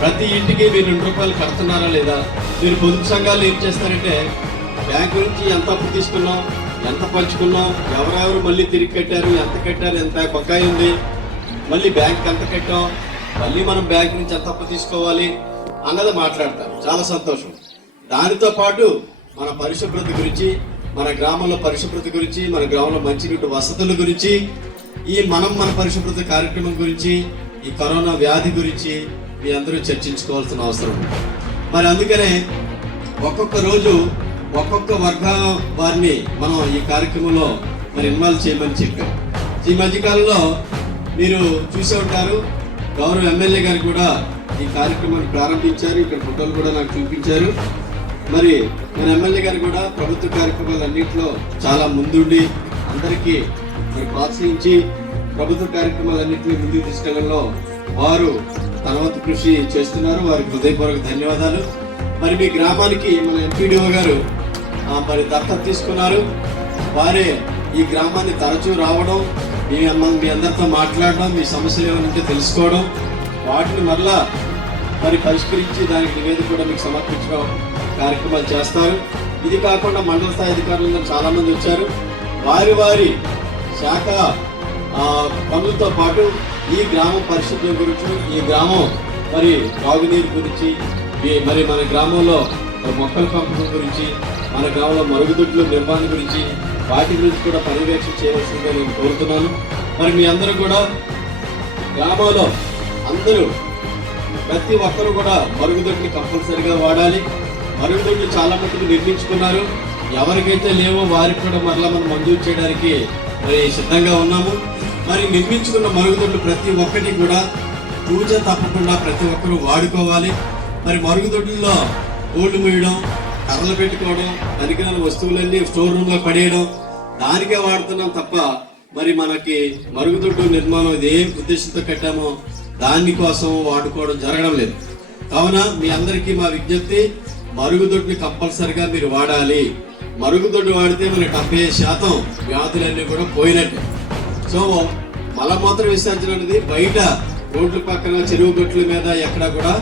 ప్రతి ఇంటికి మీరు 2 రూపాయలు కడుతున్నారా లేదా? మీరు పొదుపు సంఘాలు ఏం చేస్తారంటే, బ్యాంకు నుంచి ఎంత అప్పు తీసుకున్నాం, ఎంత పంచుకున్నాం, ఎవరెవరు మళ్ళీ తిరిగి కట్టారు, ఎంత బకాయి ఉంది, మళ్ళీ బ్యాంక్ ఎంత కట్టాం, మళ్ళీ మనం బ్యాంక్ నుంచి ఎంత అప్పు తీసుకోవాలి అన్నది మాట్లాడతారు. చాలా సంతోషం. దానితో పాటు మన పరిశుభ్రత గురించి, మన గ్రామంలో పరిశుభ్రత గురించి, మన గ్రామంలో మంచినీటి వసతుల గురించి, ఈ మన పరిశుభ్రత కార్యక్రమం గురించి, ఈ కరోనా వ్యాధి గురించి మీ అందరూ చర్చించుకోవాల్సిన అవసరం ఉంది. మరి అందుకనే ఒక్కొక్క రోజు ఒక్కొక్క వర్గం వారిని మనం ఈ కార్యక్రమంలో మరి ఇన్వాల్వ్ చేయమని చెప్పాం. ఈ మధ్యకాలంలో మీరు చూసే ఉంటారు, గౌరవ ఎమ్మెల్యే గారు కూడా ఈ కార్యక్రమాన్ని ప్రారంభించారు. ఇక్కడ ఫోటోలు కూడా నాకు చూపించారు. మరి మన ఎమ్మెల్యే గారు కూడా ప్రభుత్వ కార్యక్రమాలన్నింటిలో చాలా ముందుండి అందరికీ మరి ప్రోత్సహించి ప్రభుత్వ కార్యక్రమాలన్నింటినీ ముందుకు తీసుకెళ్లడంలో వారు తన వంతు కృషి చేస్తున్నారు. వారికి హృదయపూర్వక ధన్యవాదాలు. మరి మీ గ్రామానికి మన ఎంపీడీఓ గారు మరి దత్తత తీసుకున్నారు. వారే ఈ గ్రామాన్ని తరచూ రావడం, మీ అందరితో మాట్లాడడం, మీ సమస్యలు ఏమైనా తెలుసుకోవడం, వాటిని మరలా మరి పరిష్కరించి దానికి నివేదిక కూడా మీకు సమర్పించడం కార్యక్రమాలు చేస్తారు. ఇది కాకుండా మండల స్థాయి అధికారులందరూ చాలా మంది వచ్చారు. వారి శాఖ పనులతో పాటు ఈ గ్రామం పరిశుభ్రం గురించి, ఈ గ్రామం మరి తాగునీరు గురించి, మరి మన గ్రామంలో మొక్కల పెంపకం గురించి, మన గ్రామంలో మరుగుదొడ్ల నిర్మాణం గురించి, వాటి గురించి కూడా పర్యవేక్షణ చేయవలసిందిగా నేను కోరుతున్నాను. మరి మీ అందరూ కూడా గ్రామంలో అందరూ ప్రతి ఒక్కరు కూడా మరుగుదొడ్ని కంపల్సరిగా వాడాలి. మరుగుదొడ్లు చాలా మట్టుకు నిర్మించుకున్నారు. ఎవరికైతే లేవో వారికి కూడా మరలా మనం మంజూరు చేయడానికి మరి సిద్ధంగా ఉన్నాము. మరి నిర్మించుకున్న మరుగుదొడ్లు ప్రతి ఒక్కటి కూడా పూజ తప్పకుండా ప్రతి ఒక్కరూ వాడుకోవాలి. మరి మరుగుదొడ్లలో ఓళ్ళు మూయడం, కర్రలు పెట్టుకోవడం, పనికిరాని వస్తువులన్నీ స్టోర్ రూమ్లో పడేయడం, దానికే వాడుతున్నాం తప్ప మరి మనకి మరుగుదొడ్డు నిర్మాణం ఏ ఉద్దేశంతో కట్టామో దానికోసం వాడుకోవడం జరగడం లేదు. కావున మీ అందరికీ మా విజ్ఞప్తి, మరుగుదొడ్ని కంపల్సరిగా మీరు వాడాలి. మరుగుదొడ్డు వాడితే మనకి 70% వ్యాధులన్నీ కూడా పోయినట్టు. సో మలమూత్ర విసర్జన అనేది బయట రోడ్ల పక్కన, చెరువు గట్ల మీద ఎక్కడా కూడా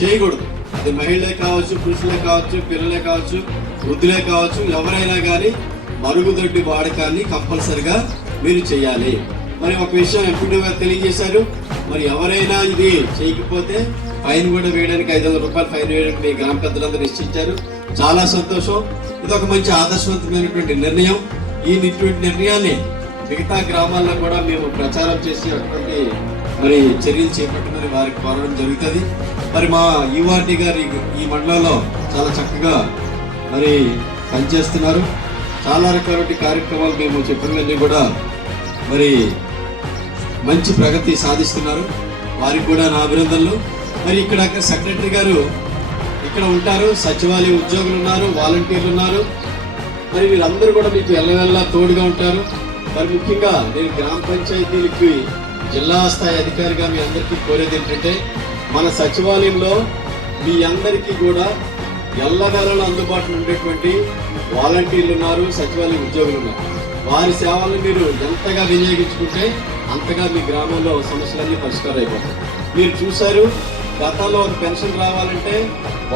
చేయకూడదు. అది మహిళలే కావచ్చు, పురుషులే కావచ్చు, పిల్లలే కావచ్చు, వృద్ధులే కావచ్చు, ఎవరైనా కానీ మరుగుదొడ్డి వాడకాన్ని కంపల్సరిగా మీరు చేయాలి. మరి ఒక విషయం ఎంపీడీ గారు తెలియజేశారు. మరి ఎవరైనా ఇది చేయకపోతే ఫైన్ కూడా వేయడానికి 500 రూపాయలు ఫైన్ వేయడానికి మీ గ్రామ పెద్దలందరూ నిశ్చయించారు. చాలా సంతోషం. ఇది ఒక మంచి ఆదర్శవంతమైనటువంటి నిర్ణయం. ఈ నిర్ణయాన్ని మిగతా గ్రామాల్లో కూడా మేము ప్రచారం చేసి అటువంటి మరి చర్యలు చేపట్టమని వారికి కోరడం జరుగుతుంది. మరి మా యుఆర్టీ గారు ఈ మండలంలో చాలా చక్కగా మరి పనిచేస్తున్నారు. చాలా రకాల కార్యక్రమాలు మేము చెప్పినవన్నీ కూడా మరి మంచి ప్రగతి సాధిస్తున్నారు. వారికి కూడా నా అభినందనలు. మరి ఇక్కడ సెక్రటరీ గారు ఇక్కడ ఉంటారు, సచివాలయ ఉద్యోగులు ఉన్నారు, వాలంటీర్లు ఉన్నారు. మరి వీళ్ళందరూ కూడా మీకు ఎల్లవెల్లా తోడుగా ఉంటారు. మరి ముఖ్యంగా నేను గ్రామ పంచాయతీలకి జిల్లా స్థాయి అధికారిగా మీ అందరికీ కోరేది ఏంటంటే, మన సచివాలయంలో మీ అందరికీ కూడా ఎల్లవేళలో అందుబాటులో ఉండేటువంటి వాలంటీర్లు ఉన్నారు, సచివాలయ ఉద్యోగులు ఉన్నారు. వారి సేవలను మీరు ఎంతగా వినియోగించుకుంటే అంతగా మీ గ్రామంలో సమస్యలన్నీ పరిష్కారం అయిపోతాయి. మీరు చూశారు, గతంలో ఒక పెన్షన్ రావాలంటే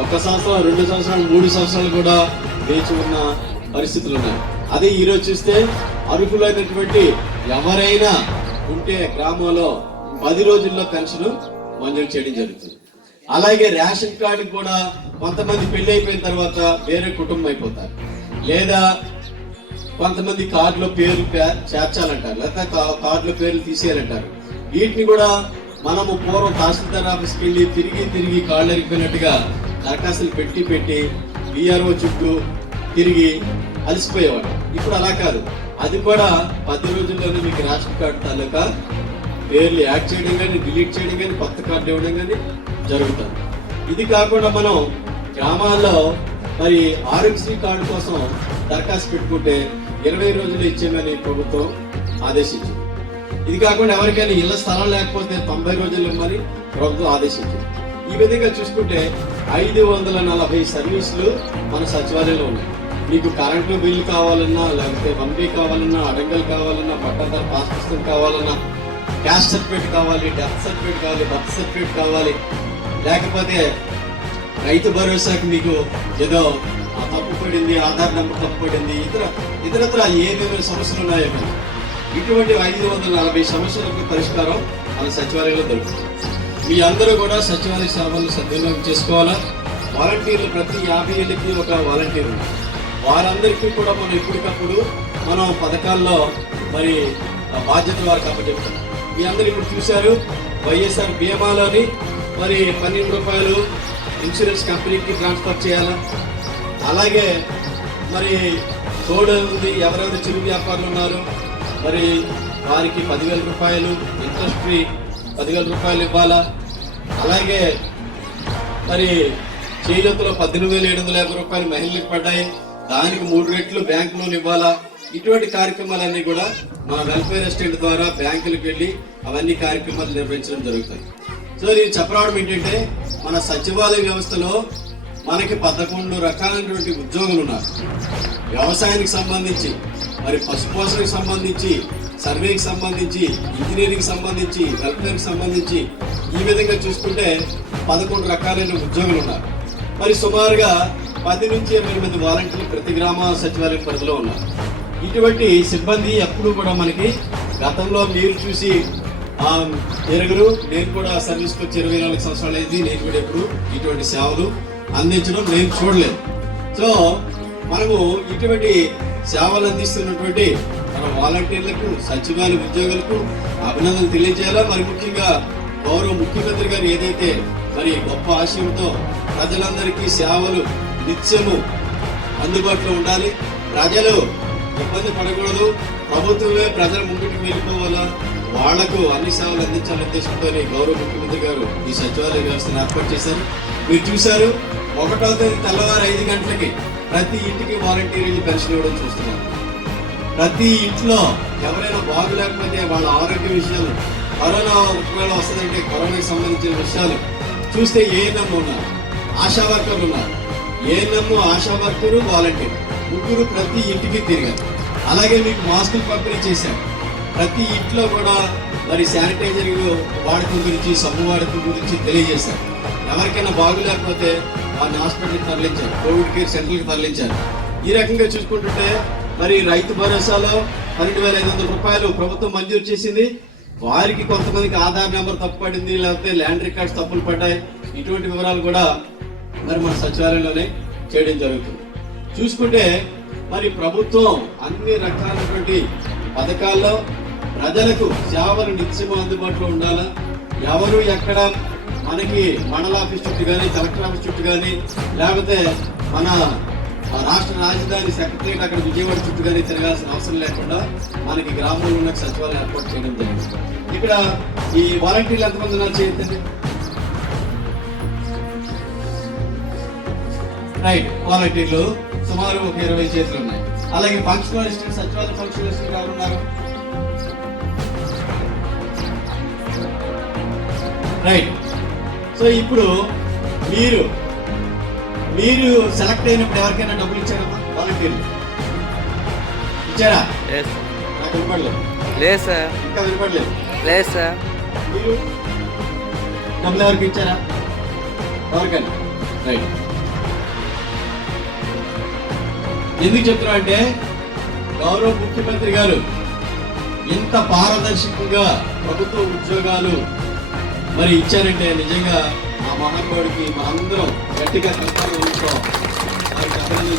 1 సంవత్సరం, 2 సంవత్సరాలు, 3 సంవత్సరాలు కూడా వేచి ఉన్న పరిస్థితులు ఉన్నాయి. అదే ఈరోజు చూస్తే అర్హులైనటువంటి ఎవరైనా ఉంటే గ్రామంలో 10 రోజుల్లో పెన్షన్ మంజూరు చేయడం జరుగుతుంది. అలాగే రేషన్ కార్డు కూడా కొంతమంది పెళ్లి అయిపోయిన తర్వాత వేరే కుటుంబం అయిపోతారు, లేదా కొంతమంది కార్డులో పేర్లు చేర్చాలంటారు, లేదా కార్డులో పేర్లు తీసేయాలంటారు. వీటిని కూడా మనము పూర్వం తహసీల్దార్ ఆఫీస్కి వెళ్ళి తిరిగి కార్డులు అరిగిపోయినట్టుగా దరఖాస్తులు పెట్టి బీఆర్ఓ చుట్టూ తిరిగి అలసిపోయేవాడు. ఇప్పుడు అలా కాదు, అది కూడా 10 రోజుల్లోనే మీకు రేషన్ కార్డు తాలూకా పేర్లు యాడ్ చేయడం కానీ, డిలీట్ చేయడం కానీ, కొత్త కార్డు ఇవ్వడం కానీ జరుగుతుంది. ఇది కాకుండా మనం గ్రామాల్లో మరి ఆరోగ్యశ్రీ కార్డు కోసం దరఖాస్తు పెట్టుకుంటే 20 రోజులు ఇచ్చేమని ప్రభుత్వం ఆదేశించింది. ఇది కాకుండా ఎవరికైనా ఇళ్ల స్థలం లేకపోతే 90 రోజులు ఇవ్వమని ప్రభుత్వం ఆదేశించింది. ఈ విధంగా చూసుకుంటే 540 సర్వీసులు మన సచివాలయంలో ఉన్నాయి. మీకు కరెంటు బిల్లు కావాలన్నా, లేకపోతే 1B కావాలన్నా, అడంగల్ కావాలన్నా, పట్టాదారు పాస్ పుస్తకం కావాలన్నా, క్యాస్ట్ సర్టిఫికేట్ కావాలి, డెత్ సర్టిఫికేట్ కావాలి, బర్త్ సర్టిఫికేట్ కావాలి, లేకపోతే రైతు భరోసాకి మీకు ఏదో తప్పు పడింది, ఆధార్ నెంబర్ తప్పు పడింది, ఇతరత్ర ఏమేమి సమస్యలు ఉన్నాయో ఇటువంటి 540 సమస్యలకు పరిష్కారం మన సచివాలయంలో దొరుకుతుంది. మీ అందరూ కూడా సచివాలయ సేవలను సద్వినియోగం చేసుకోవాలా. వాలంటీర్లు ప్రతి 50 ఏళ్ళకి ఒక వాలంటీర్ ఉంది. వారందరికీ కూడా మనం ఎప్పటికప్పుడు మనం పథకాల్లో మరి బాధ్యత వారికి అప్పచెప్తాం. మీ అందరూ ఇప్పుడు చూశారు, వైఎస్ఆర్ బీమాలోని మరి 12 రూపాయలు ఇన్సూరెన్స్ కంపెనీకి ట్రాన్స్ఫర్ చేయాలా. అలాగే మరి తోడు ఉంది, ఎవరెవరు చిరు వ్యాపారులు ఉన్నారు మరి వారికి 10,000 రూపాయలు ఇంట్రెస్ట్ ఫ్రీ 10,000 రూపాయలు ఇవ్వాలా. అలాగే మరి చేయూతలో 18,750 రూపాయలు మహిళలకు పడ్డాయి, దానికి 3 రెట్లు బ్యాంక్ లోన్ ఇవ్వాలా. ఇటువంటి కార్యక్రమాలన్నీ కూడా మన వెల్ఫేర్ అసిస్టెంట్ ద్వారా బ్యాంకులకు వెళ్ళి అవన్నీ కార్యక్రమాలు నిర్వహించడం జరుగుతాయి. సో నేను చెప్పరావడం ఏంటంటే, మన సచివాలయ వ్యవస్థలో మనకి 11 రకాలైనటువంటి ఉద్యోగులు ఉన్నారు. వ్యవసాయానికి సంబంధించి, మరి పశుపోషణకు సంబంధించి, సర్వేకి సంబంధించి, ఇంజనీరింగ్ సంబంధించి, వెల్ఫేర్కి సంబంధించి, ఈ విధంగా చూసుకుంటే 11 రకాలైన ఉద్యోగులు ఉన్నారు. మరి సుమారుగా 10 నుంచి 20 మంది వాలంటీర్లు ప్రతి గ్రామ సచివాలయం పరిధిలో ఉన్నారు. ఇటువంటి సిబ్బంది ఎప్పుడు కూడా మనకి గతంలో మీరు చూసి ఎరుగురు, నేను కూడా సర్వీస్కి వచ్చి 24 సంవత్సరాలు అయింది, నేను కూడా ఎప్పుడు ఇటువంటి సేవలు అందించడం నేను చూడలేదు. సో మనము ఇటువంటి సేవలు అందిస్తున్నటువంటి మన వాలంటీర్లకు, సచివాలయ ఉద్యోగులకు అభినందనలు తెలియజేయాలా. మరి ముఖ్యంగా గౌరవ ముఖ్యమంత్రి గారు ఏదైతే మరి గొప్ప ఆశయంతో ప్రజలందరికీ సేవలు నిత్యము అందుబాటులో ఉండాలి, ప్రజలు ఇబ్బంది పడకూడదు, ప్రభుత్వమే ప్రజల ముందుకు వెళ్ళిపోవాలా, వాళ్లకు అన్ని సేవలు అందించాలనే ఉద్దేశంతో గౌరవ ముఖ్యమంత్రి గారు ఈ సచివాలయ వ్యవస్థను ఏర్పాటు చేశారు. మీరు చూశారు, 1వ తేదీ తెల్లవారు 5 గంటలకి ప్రతి ఇంటికి వాలంటీర్లు పెన్షన్ ఇవ్వడం చూస్తున్నారు. ప్రతి ఇంట్లో ఎవరైనా బాగులేకపోతే వాళ్ళ ఆరోగ్య విషయాలు, కరోనా ఒకవేళ వస్తుందంటే కరోనాకి సంబంధించిన విషయాలు చూస్తే ఏఎన్ఎం ఉన్నారు, ఆశా వర్కర్లు ఉన్నారు. ఏఎన్ఎం, ఆశా వర్కరు, వాలంటీర్ ముగ్గురు ప్రతి ఇంటికి తిరిగారు. అలాగే మీకు మాస్కులు పంపిణీ చేశారు. ప్రతి ఇంట్లో కూడా మరి శానిటైజర్ వాడకం గురించి, సబ్బు వాడకం గురించి తెలియజేశారు. ఎవరికైనా బాగులేకపోతే వారిని హాస్పిటల్కి తరలించారు, కోవిడ్ కేర్ సెంటర్కి తరలించారు. ఈ రకంగా చూసుకుంటుంటే మరి రైతు భరోసాలో 12,500 రూపాయలు ప్రభుత్వం మంజూరు చేసింది. వారికి కొంతమందికి ఆధార్ నెంబర్ తప్పు పడింది, లేకపోతే ల్యాండ్ రికార్డ్స్ తప్పులు పడ్డాయి. ఇటువంటి వివరాలు కూడా మరి మన సచివాలయంలోనే చేయడం జరుగుతుంది. చూసుకుంటే మరి ప్రభుత్వం అన్ని రకాలైనటువంటి పథకాల్లో ప్రజలకు సేవలు నిత్యము అందుబాటులో ఉండాలా, ఎవరు ఎక్కడ మనకి మండల ఆఫీస్ చుట్టూ కానీ కలెక్టర్ ఆఫీస్ చుట్టూ కానీ లేకపోతే మన రాష్ట్ర రాజధాని సెక్రటరీ అక్కడ విజయవాడ చుట్టూ కానీ తిరగాల్సిన అవసరం లేకుండా మనకి గ్రామంలో ఉన్న సచివాలయం ఏర్పాటు చేయడం జరిగింది. ఇక్కడ ఈ వాలంటీర్లు ఎంతమంది ఉన్నారు చేయండి. రైట్, వాలంటీర్లు సుమారు ఒక 20 చేతులు ఉన్నాయి. అలాగే ఫంక్షనల్ అసిస్టెంట్, సచివాలయ ఫంక్షనల్ అసిస్టెంట్ ఎవరు ఉన్నారు? రైట్. సో ఇప్పుడు మీరు సెలెక్ట్ అయినప్పుడు ఎవరికైనా డబ్బులు ఇచ్చారమ్మా? వాలంటీర్లు ఇచ్చారా? నాకు వినపడలేదు. లేదు సార్. ఇంకా వినపడలేదు. లేదు సార్. మీరు డబ్బులు ఎవరికి ఇచ్చారా? ఎవరికైనా? రైట్. ఎందుకు చెప్తున్నా అంటే గౌరవ ముఖ్యమంత్రి గారు ఎంత పారదర్శకంగా ప్రభుత్వ ఉద్యోగాలు మరి ఇచ్చారంటే నిజంగా ఆ మహానుభావుడికి మనందరం గట్టిగా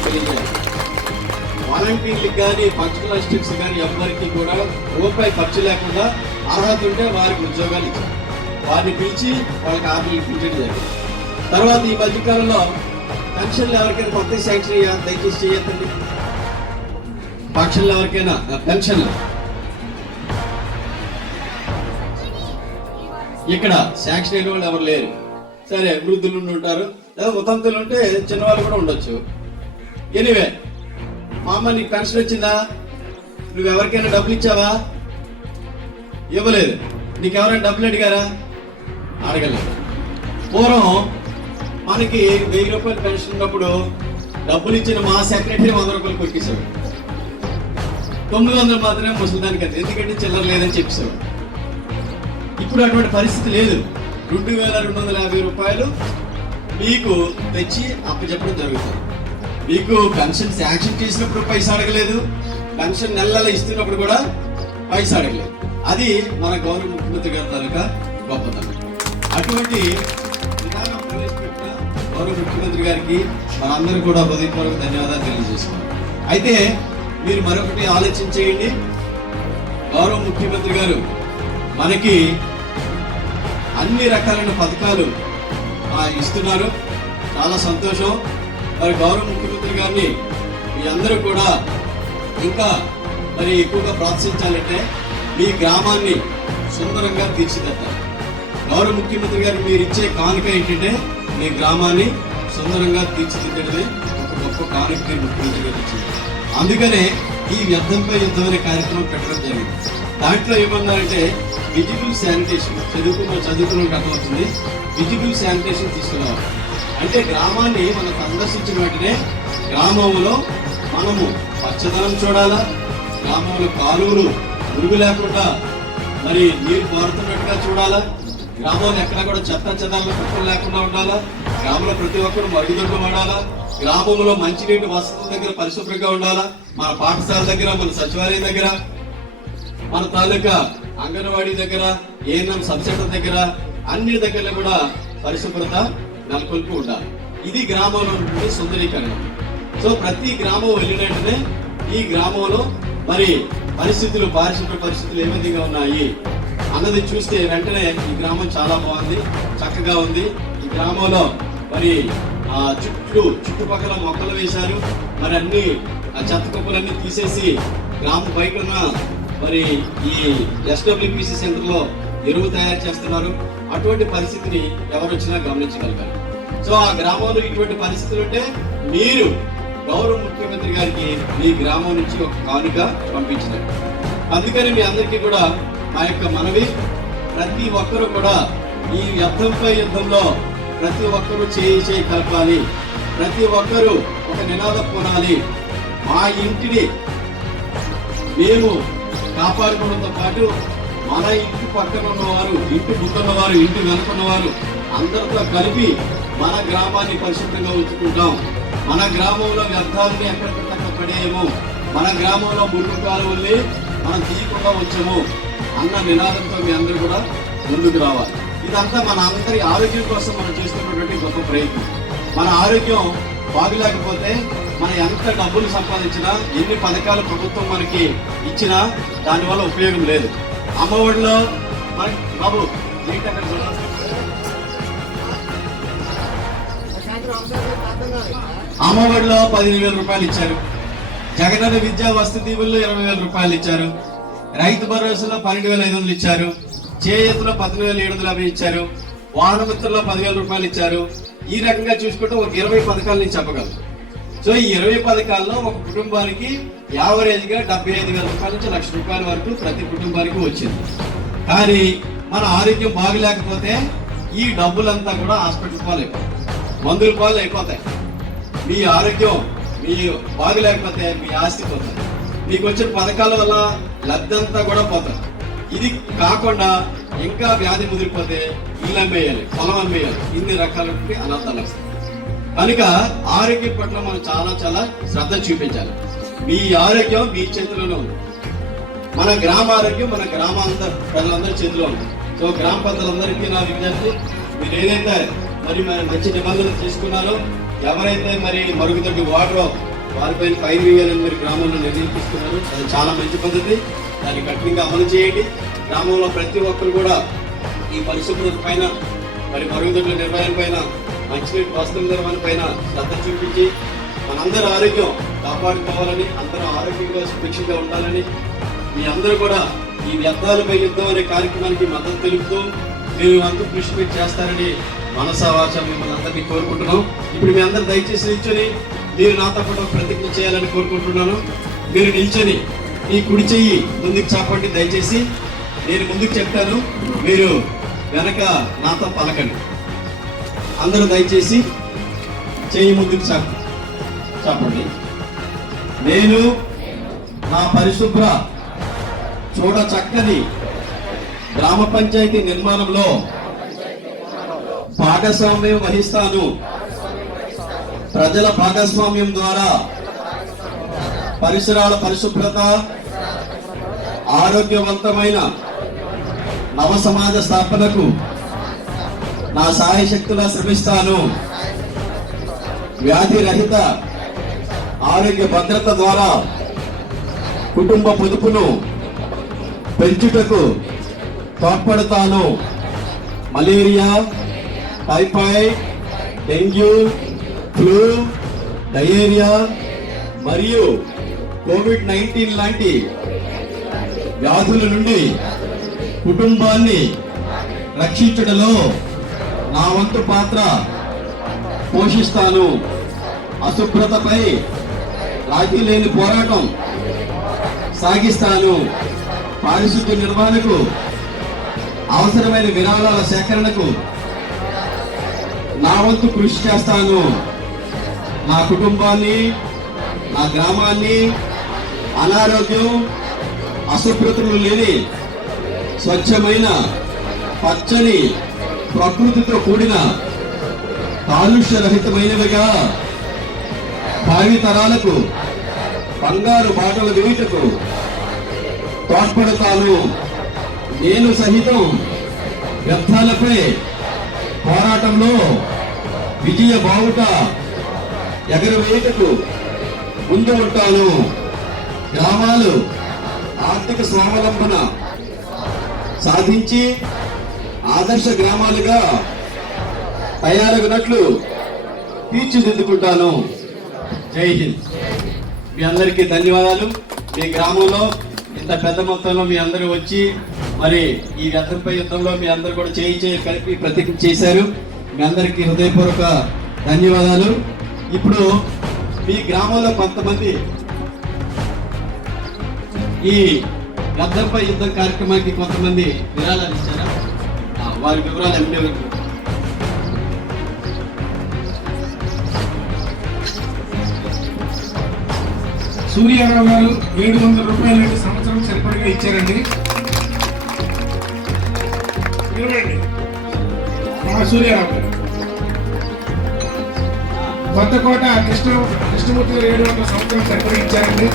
తెలియజేయాలి. వాలంటీర్లకు కానీ ఫంక్షనల్ అసిస్టెంట్స్ కానీ ఎవరికి కూడా రూపాయి ఖర్చు లేకుండా అర్హత ఉంటే వారికి ఉద్యోగాలు ఇచ్చారు. వారిని పిలిచి వాళ్ళకి ఆర్డర్లు ఇప్పించడం జరిగింది. తర్వాత ఈ మధ్యకాలంలో పెన్షన్లు ఎవరికైనా కొత్త శాంక్షన్ దయచేసి చేయొద్దండి. పెన్షన్లు ఎవరికైనా పెన్షన్లు ఇక్కడ శాంక్షన్ అయిన వాళ్ళు ఎవరు లేరు. సరే, వృద్ధులు ఉంటారు, లేదా ఉతంతులు ఉంటే చిన్నవాళ్ళు కూడా ఉండొచ్చు. ఎనీవే, మా అమ్మ నీకు పెన్షన్ వచ్చిందా? నువ్వు ఎవరికైనా డబ్బులు ఇచ్చావా? ఇవ్వలేదు. నీకు ఎవరైనా డబ్బులు అడిగారా? అడగలేదు. పూర్వం మనకి 1000 రూపాయలు పెన్షన్ ఉన్నప్పుడు డబ్బులు ఇచ్చిన మా సెక్రటరీ 100 రూపాయలు కొట్టేశాడు. 900 మాత్రమే ముసలిదానికి అది, ఎందుకంటే చిల్లర లేదని చెప్పేశాడు. ఇప్పుడు అటువంటి పరిస్థితి లేదు. 2250 రూపాయలు మీకు తెచ్చి అప్పచెప్పడం జరుగుతుంది. మీకు పెన్షన్ శాంక్షన్ చేసినప్పుడు పైసా అడగలేదు, పెన్షన్ నెలల ఇస్తున్నప్పుడు కూడా పైసా అడగలేదు. అది మన గౌరవ ముఖ్యమంత్రి గారి తాలూకా గొప్పతనం. అటువంటి విధానం ప్రవేశపెట్టిన గౌరవ ముఖ్యమంత్రి గారికి మనందరూ కూడా హృదయపూర్వక ధన్యవాదాలు తెలియజేసుకోవాలి. అయితే మీరు మరొకటి ఆలోచించేయండి. గౌరవ ముఖ్యమంత్రి గారు మనకి అన్ని రకాలైన పథకాలు ఇస్తున్నారు. చాలా సంతోషం. మరి గౌరవ ముఖ్యమంత్రి గారిని మీ అందరూ కూడా ఇంకా మరి ఎక్కువగా ప్రోత్సహించాలంటే మీ గ్రామాన్ని సుందరంగా తీర్చిదిద్దాలి. గౌరవ ముఖ్యమంత్రి గారు మీరు ఇచ్చే కానుక ఏంటంటే మీ గ్రామాన్ని సుందరంగా తీర్చిదిద్దడమే ఒక గొప్ప కానుక ముఖ్యమంత్రి గారు ఇచ్చింది. అందుకనే ఈ వ్యర్థంపై యుద్ధం అనే కార్యక్రమం పెట్టడం జరిగింది. దాంట్లో ఏమన్నారంటే విజిబుల్ శానిటేషన్, చదువుకున్న అర్థమవుతుంది. విజిబుల్ శానిటేషన్ తీసుకురావాలి అంటే గ్రామాన్ని మనం సందర్శించిన వెంటనే గ్రామంలో మనము పచ్చదనం చూడాలా, గ్రామంలో కాలువలు మురుగు లేకుండా మరి నీరు పారుతున్నట్టుగా చూడాలా, గ్రామంలో ఎక్కడ కూడా చెత్త చెదాల కుక్కలు లేకుండా ఉండాలా, గ్రామంలో ప్రతి ఒక్కరు మరుగుదొడ్లు వాడాలా, గ్రామంలో మంచినీటి వసతుల దగ్గర పరిశుభ్రంగా ఉండాలా, మన పాఠశాల దగ్గర, మన సచివాలయం దగ్గర, మన తాలూకా అంగన్వాడీ దగ్గర, ఏఎన్ఎం సబ్ సెంటర్ దగ్గర, అన్ని దగ్గర కూడా పరిశుభ్రత నెలకొల్పి ఉండాలి. ఇది గ్రామంలో ఉండే సుందరీకరణ. సో ప్రతి గ్రామం వెళ్ళినట్టునే ఈ గ్రామంలో మరి పరిస్థితులు, పారిశుభ్ర పరిస్థితులు ఏ విధంగా ఉన్నాయి అన్నది చూస్తే వెంటనే ఈ గ్రామం చాలా బాగుంది, చక్కగా ఉంది. ఈ గ్రామంలో మరి చుట్టుపక్కల మొక్కలు వేశారు. మరి అన్ని చెత్త కుప్పలన్నీ తీసేసి గ్రామం బయట ఉన్న మరి ఈ SWPC సెంటర్ లో ఎరువు తయారు చేస్తున్నారు. అటువంటి పరిస్థితిని ఎవరు వచ్చినా గమనించగలిగారు. సో ఆ గ్రామంలో ఇటువంటి పరిస్థితులు ఉంటే మీరు గౌరవ ముఖ్యమంత్రి గారికి మీ గ్రామం నుంచి ఒక కానుక పంపించినారు. అందుకని మీ అందరికీ కూడా మా యొక్క మనవి, ప్రతి ఒక్కరూ కూడా ఈ యుద్ధంపై యుద్ధంలో ప్రతి ఒక్కరూ చేయి కలపాలి. ప్రతి ఒక్కరూ ఒక నినాదం కొనాలి. మా ఇంటిని మేము కాపాడుకోవడంతో పాటు మన ఇంటి పక్కన ఉన్నవారు, ఇంటి ముందున్నవారు, ఇంటి వెనుకున్నవారు అందరితో కలిపి మన గ్రామాన్ని పరిశుభ్రంగా ఉంచుకుంటాం. మన గ్రామంలో వ్యర్థాలని ఎక్కడికక్కడ పడేయము, మన గ్రామంలో మురుగు కాలువల్ని మనం తీయకుండా వచ్చాము అన్న నినాదంతో మీ అందరూ కూడా ముందుకు రావాలి. ఇదంతా మన అందరి ఆరోగ్యం కోసం మనం చేస్తున్నటువంటి గొప్ప ప్రయత్నం. మన ఆరోగ్యం బాగులేకపోతే మనం ఎంత డబ్బులు సంపాదించినా, ఎన్ని పథకాలు ప్రభుత్వం మనకి ఇచ్చినా దానివల్ల ఉపయోగం లేదు. అమ్మఒడిలో మనకి బాబు అమ్మఒడిలో 15,000 రూపాయలు ఇచ్చారు. జగనన్న విద్యా వసతి దీవుల్లో 20,000 రూపాయలు ఇచ్చారు. రైతు భరోసాలో 12,500 ఇచ్చారు. చేయూతలో 14,750 ఇచ్చారు. వాహనమిత్రుల్లో 10,000 రూపాయలు ఇచ్చారు. ఈ రకంగా చూసుకుంటే ఒక 20 పథకాలు నేను చెప్పగలను. సో ఈ 20 పథకాల్లో ఒక కుటుంబానికి యావరేజ్ గా 75,000 రూపాయల నుంచి 1,00,000 రూపాయల వరకు ప్రతి కుటుంబానికి వచ్చింది. కానీ మన ఆరోగ్యం బాగలేకపోతే ఈ డబ్బులంతా కూడా హాస్పిటల్ పాలు అయిపోతాయి, మందుల పాలు అయిపోతాయి. మీ ఆరోగ్యం మీ బాగలేకపోతే మీ ఆస్తి పోతుంది. మీకు వచ్చిన పథకాల వల్ల లబ్ధంతా కూడా పోతుంది. ఇది కాకుండా ఇంకా వ్యాధి ముదిరిపోతే ఇల్లు అమ్మేయాలి, పొలం అమ్మేయాలి, ఇన్ని రకాల అనర్థాలు వస్తాయి. కనుక ఆరోగ్యం పట్ల మనం చాలా చాలా శ్రద్ధ చూపించాలి. మీ ఆరోగ్యం మీ చేతిలోనే ఉంది. మన గ్రామ ఆరోగ్యం మన ప్రజలందరి చేతిలో ఉంది. సో గ్రామ పెద్దలందరికీ నా విజ్ఞప్తి, మీరు ఏదైతే మరి మంచి నిబంధనలు తీసుకున్నారో, ఎవరైతే మరి మరుగుదొడ్డి వాటర్ వారిపైన ఫైన్ వేయాలని మీరు గ్రామంలో నిర్ణయిస్తున్నారు, అది చాలా మంచి పద్ధతి. దాన్ని కఠినంగా అమలు చేయండి. గ్రామంలో ప్రతి ఒక్కరు కూడా ఈ పరిశుభ్రత పైన, మరి మరుగుదొడ్ల నిర్వహణ పైన, మంచినీటి వస్తువుల నిర్వహణ పైన శ్రద్ధ చూపించి మనందరూ ఆరోగ్యం కాపాడుకోవాలని, అందరూ ఆరోగ్యంగా సురక్షితంగా ఉండాలని, మీ అందరూ కూడా ఈ వ్యర్థాలపై యుద్ధం అనే కార్యక్రమానికి మద్దతు తెలుపుతూ మీరు అందరూ కృషి పెట్టి చేస్తారని మనసా వాచ మిమ్మల్ని అందరినీ కోరుకుంటున్నాం. ఇప్పుడు మీ అందరూ దయచేసి నిల్చొని మీరు నాతో పాటు ప్రతిజ్ఞ చేయాలని కోరుకుంటున్నాను. మీరు నిల్చొని ఈ కుడి చెయ్యి ముందుకు చాపండి. దయచేసి నేను ముందుకు చెప్తాను, మీరు వెనక నాతో పలకండి. అందరూ దయచేసి చెయ్యి ముందుకు చాపండి. నేను నా పరిశుభ్ర చూడ చక్కని గ్రామ పంచాయతీ నిర్మాణంలో భాగస్వామ్యం వహిస్తాను. ప్రజల భాగస్వామ్యం ద్వారా పరిసరాల పరిశుభ్రత, ఆరోగ్యవంతమైన నవ సమాజ స్థాపనకు నా సాయశక్తులా శ్రమిస్తాను. వ్యాధి రహిత ఆరోగ్య భద్రత ద్వారా కుటుంబ పొదుపును పెంచుటకు తోడ్పడతాను. Malaria, typhoid, dengue, flu, diarrhoea మరియు కోవిడ్-19 లాంటి వ్యాధుల నుండి కుటుంబాన్ని రక్షించడంలో నా వంతు పాత్ర పోషిస్తాను. అశుభ్రతపై రాజీ లేని పోరాటం సాగిస్తాను. పారిశుద్ధ్య నిర్వహణకు అవసరమైన విరాళాల సేకరణకు నా వంతు కృషి చేస్తాను. నా కుటుంబాన్ని, నా గ్రామాన్ని అనారోగ్యం, అశుభ్రతలు లేని స్వచ్ఛమైన పచ్చని ప్రకృతితో కూడిన కాలుష్యరహితమైనవిగా భావి తరాలకు బంగారు బాటలు వేయుటకు తోడ్పడతాను. నేను సహితం వ్యర్థాలపై పోరాటంలో విజయ బావుట ఎగరవేయటకు ముందు ఉంటాను. గ్రామాలు ఆర్థిక స్వావలంబన సాధించి ఆదర్శ గ్రామాలుగా తయారగినట్లు తీర్చిదిద్దుకుంటాను. జై హింద్. మీ అందరికీ ధన్యవాదాలు. మీ గ్రామంలో ఇంత పెద్ద మొత్తంలో మీ అందరూ వచ్చి మరి ఈ వ్యర్థంపై యుద్ధంలో మీ అందరూ కూడా చేయి కలిపి ప్రతిజ్ఞ చేశారు. మీ అందరికీ హృదయపూర్వక ధన్యవాదాలు. ఇప్పుడు మీ గ్రామంలో కొంతమంది ఈ వ్యర్థంపై యుద్ధం కార్యక్రమానికి కొంతమంది విరాళాలు ఇచ్చారా? వారి వివరాలు ఏమిటి? సూర్యారావు గారు 700 రూపాయలు సంవత్సరం సరిపడిగా ఇచ్చారండి. సూర్యారావు గారు. కొత్తకోట కృష్ణమూర్తి గారు 700 సంవత్సరం సరిపడిగా ఇచ్చారండి.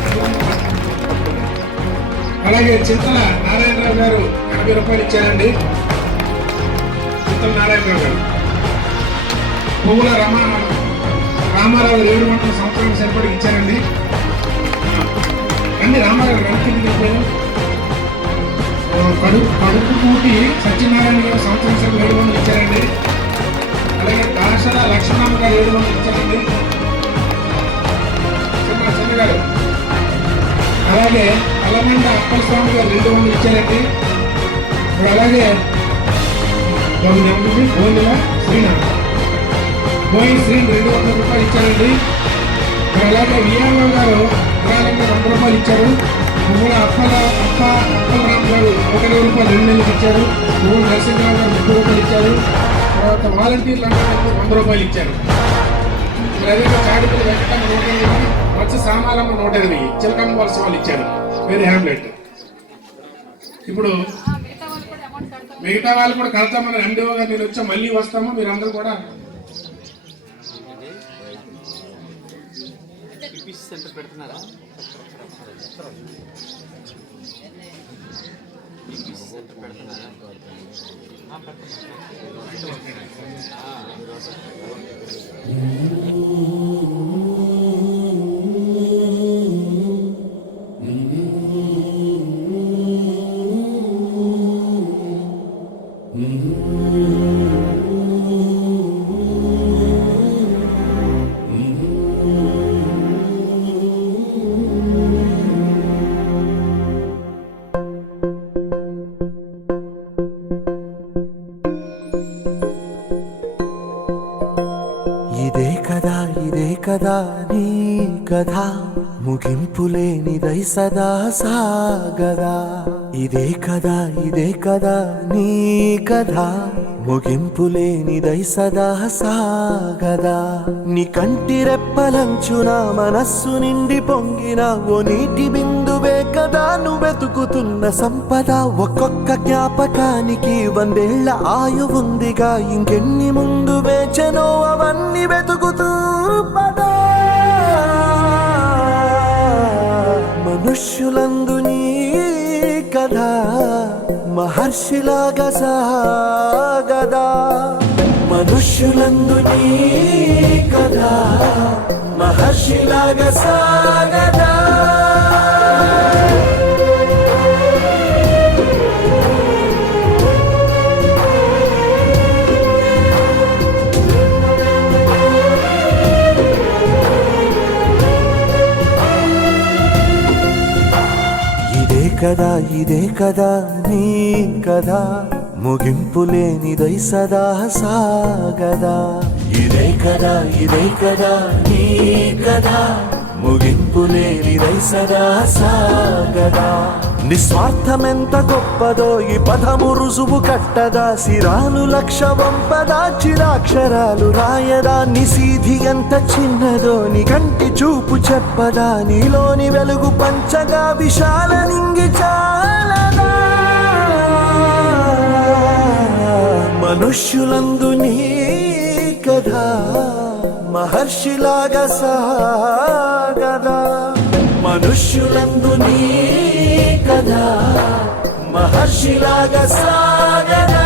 అలాగే చింతల నారాయణరావు గారు 80 రూపాయలు ఇచ్చారండి. చింతల నారాయణరావు గారు. పువ్వుల రామారావు గారు 700 సంవత్సరం సరిపడిగా ఇచ్చారండి. అన్ని రామారావు గారు వెనక్కి కడుపు కూటి సత్యనారాయణ గారు సంవత్సరం 700 ఇచ్చారండి. అలాగే దాసర లక్ష్మణమ్మ గారు 700 ఇచ్చారండి. చిన్న గారు. అలాగే అలమండ అప్పలస్వామి గారు 200 ఇచ్చారండి. అలాగే బోయిన శ్రీనాథ్ శ్రీని 200 రూపాయలు ఇచ్చారండి. అలాగే విఆర్ఓ గారు విరాళంగా 100 రూపాయలు ఇచ్చారు. పువ్వుల అప్పలరామ్ గారు 120 రూపాయలు 2 నెలలకు ఇచ్చారు. పువ్వుల నరసింహరావు గారు 30 రూపాయలు ఇచ్చారు. తర్వాత వాలంటీర్లు అందరూ 100 రూపాయలు ఇచ్చారు. అదే చాడిపల్లి వెంకటమ్మ 108, మత్స్య సామాలమ్మ 108, చిలకమ్మ వలస వాళ్ళు ఇచ్చారు వేరే హ్యామ్లెట్. ఇప్పుడు మిగతా వాళ్ళు కూడా కడతామని ఎండిఓ గారు నేను వచ్చా మళ్ళీ వస్తాము. మీరు అందరూ కూడా సెంటర్ పెడుతున్నారా? ఇదే కదా నీ కథ, ముగింపులేనిదై సదా సాగదా. ఇదే కదా నీ కథ, ముగింపులేనిదై సదా సాగదా. నీ కంటి రెప్పలంచున మనస్సు నిండి పొంగిన ఓ నీటి బిందువే కదా నువ్వెతుకుతున్న సంపద. ఒక్కొక్క జ్ఞాపకానికి 100 ఏళ్ల ఆయువుందిగా, ఇంకెన్ని ముందు వేచనో అవన్నీ వెతుకుతూ పదా. మనుష్యులందు నీ కథ మహర్షిలాగా సాగదా. మనుష్యులందు నీ కథ మహర్షిలాగా సాగదా. ఇదే కదా నీ కథ, ముగింపులేనిదై సదా సాగదా. ఇదే కదా నీ కథ, ముగింపులేనిదై సదా సాగదా. నిస్వార్థమెంత గొప్పదో ఈ పదము రుజువు కట్టదా. సిరాలు లక్ష వంపదా, చిరాక్షరాలు రాయదా. నిసీధి ఎంత చిన్నదో నీ కంటి చూపు చెప్పదా. నీలోని వెలుగు పంచగా విశాల నింగి చాలదా. మనుష్యులందు నీ కథ మహర్షిలాగా సాగదా. మనుష్యులందు నీ కథ మహర్షిలాగా సాగదా.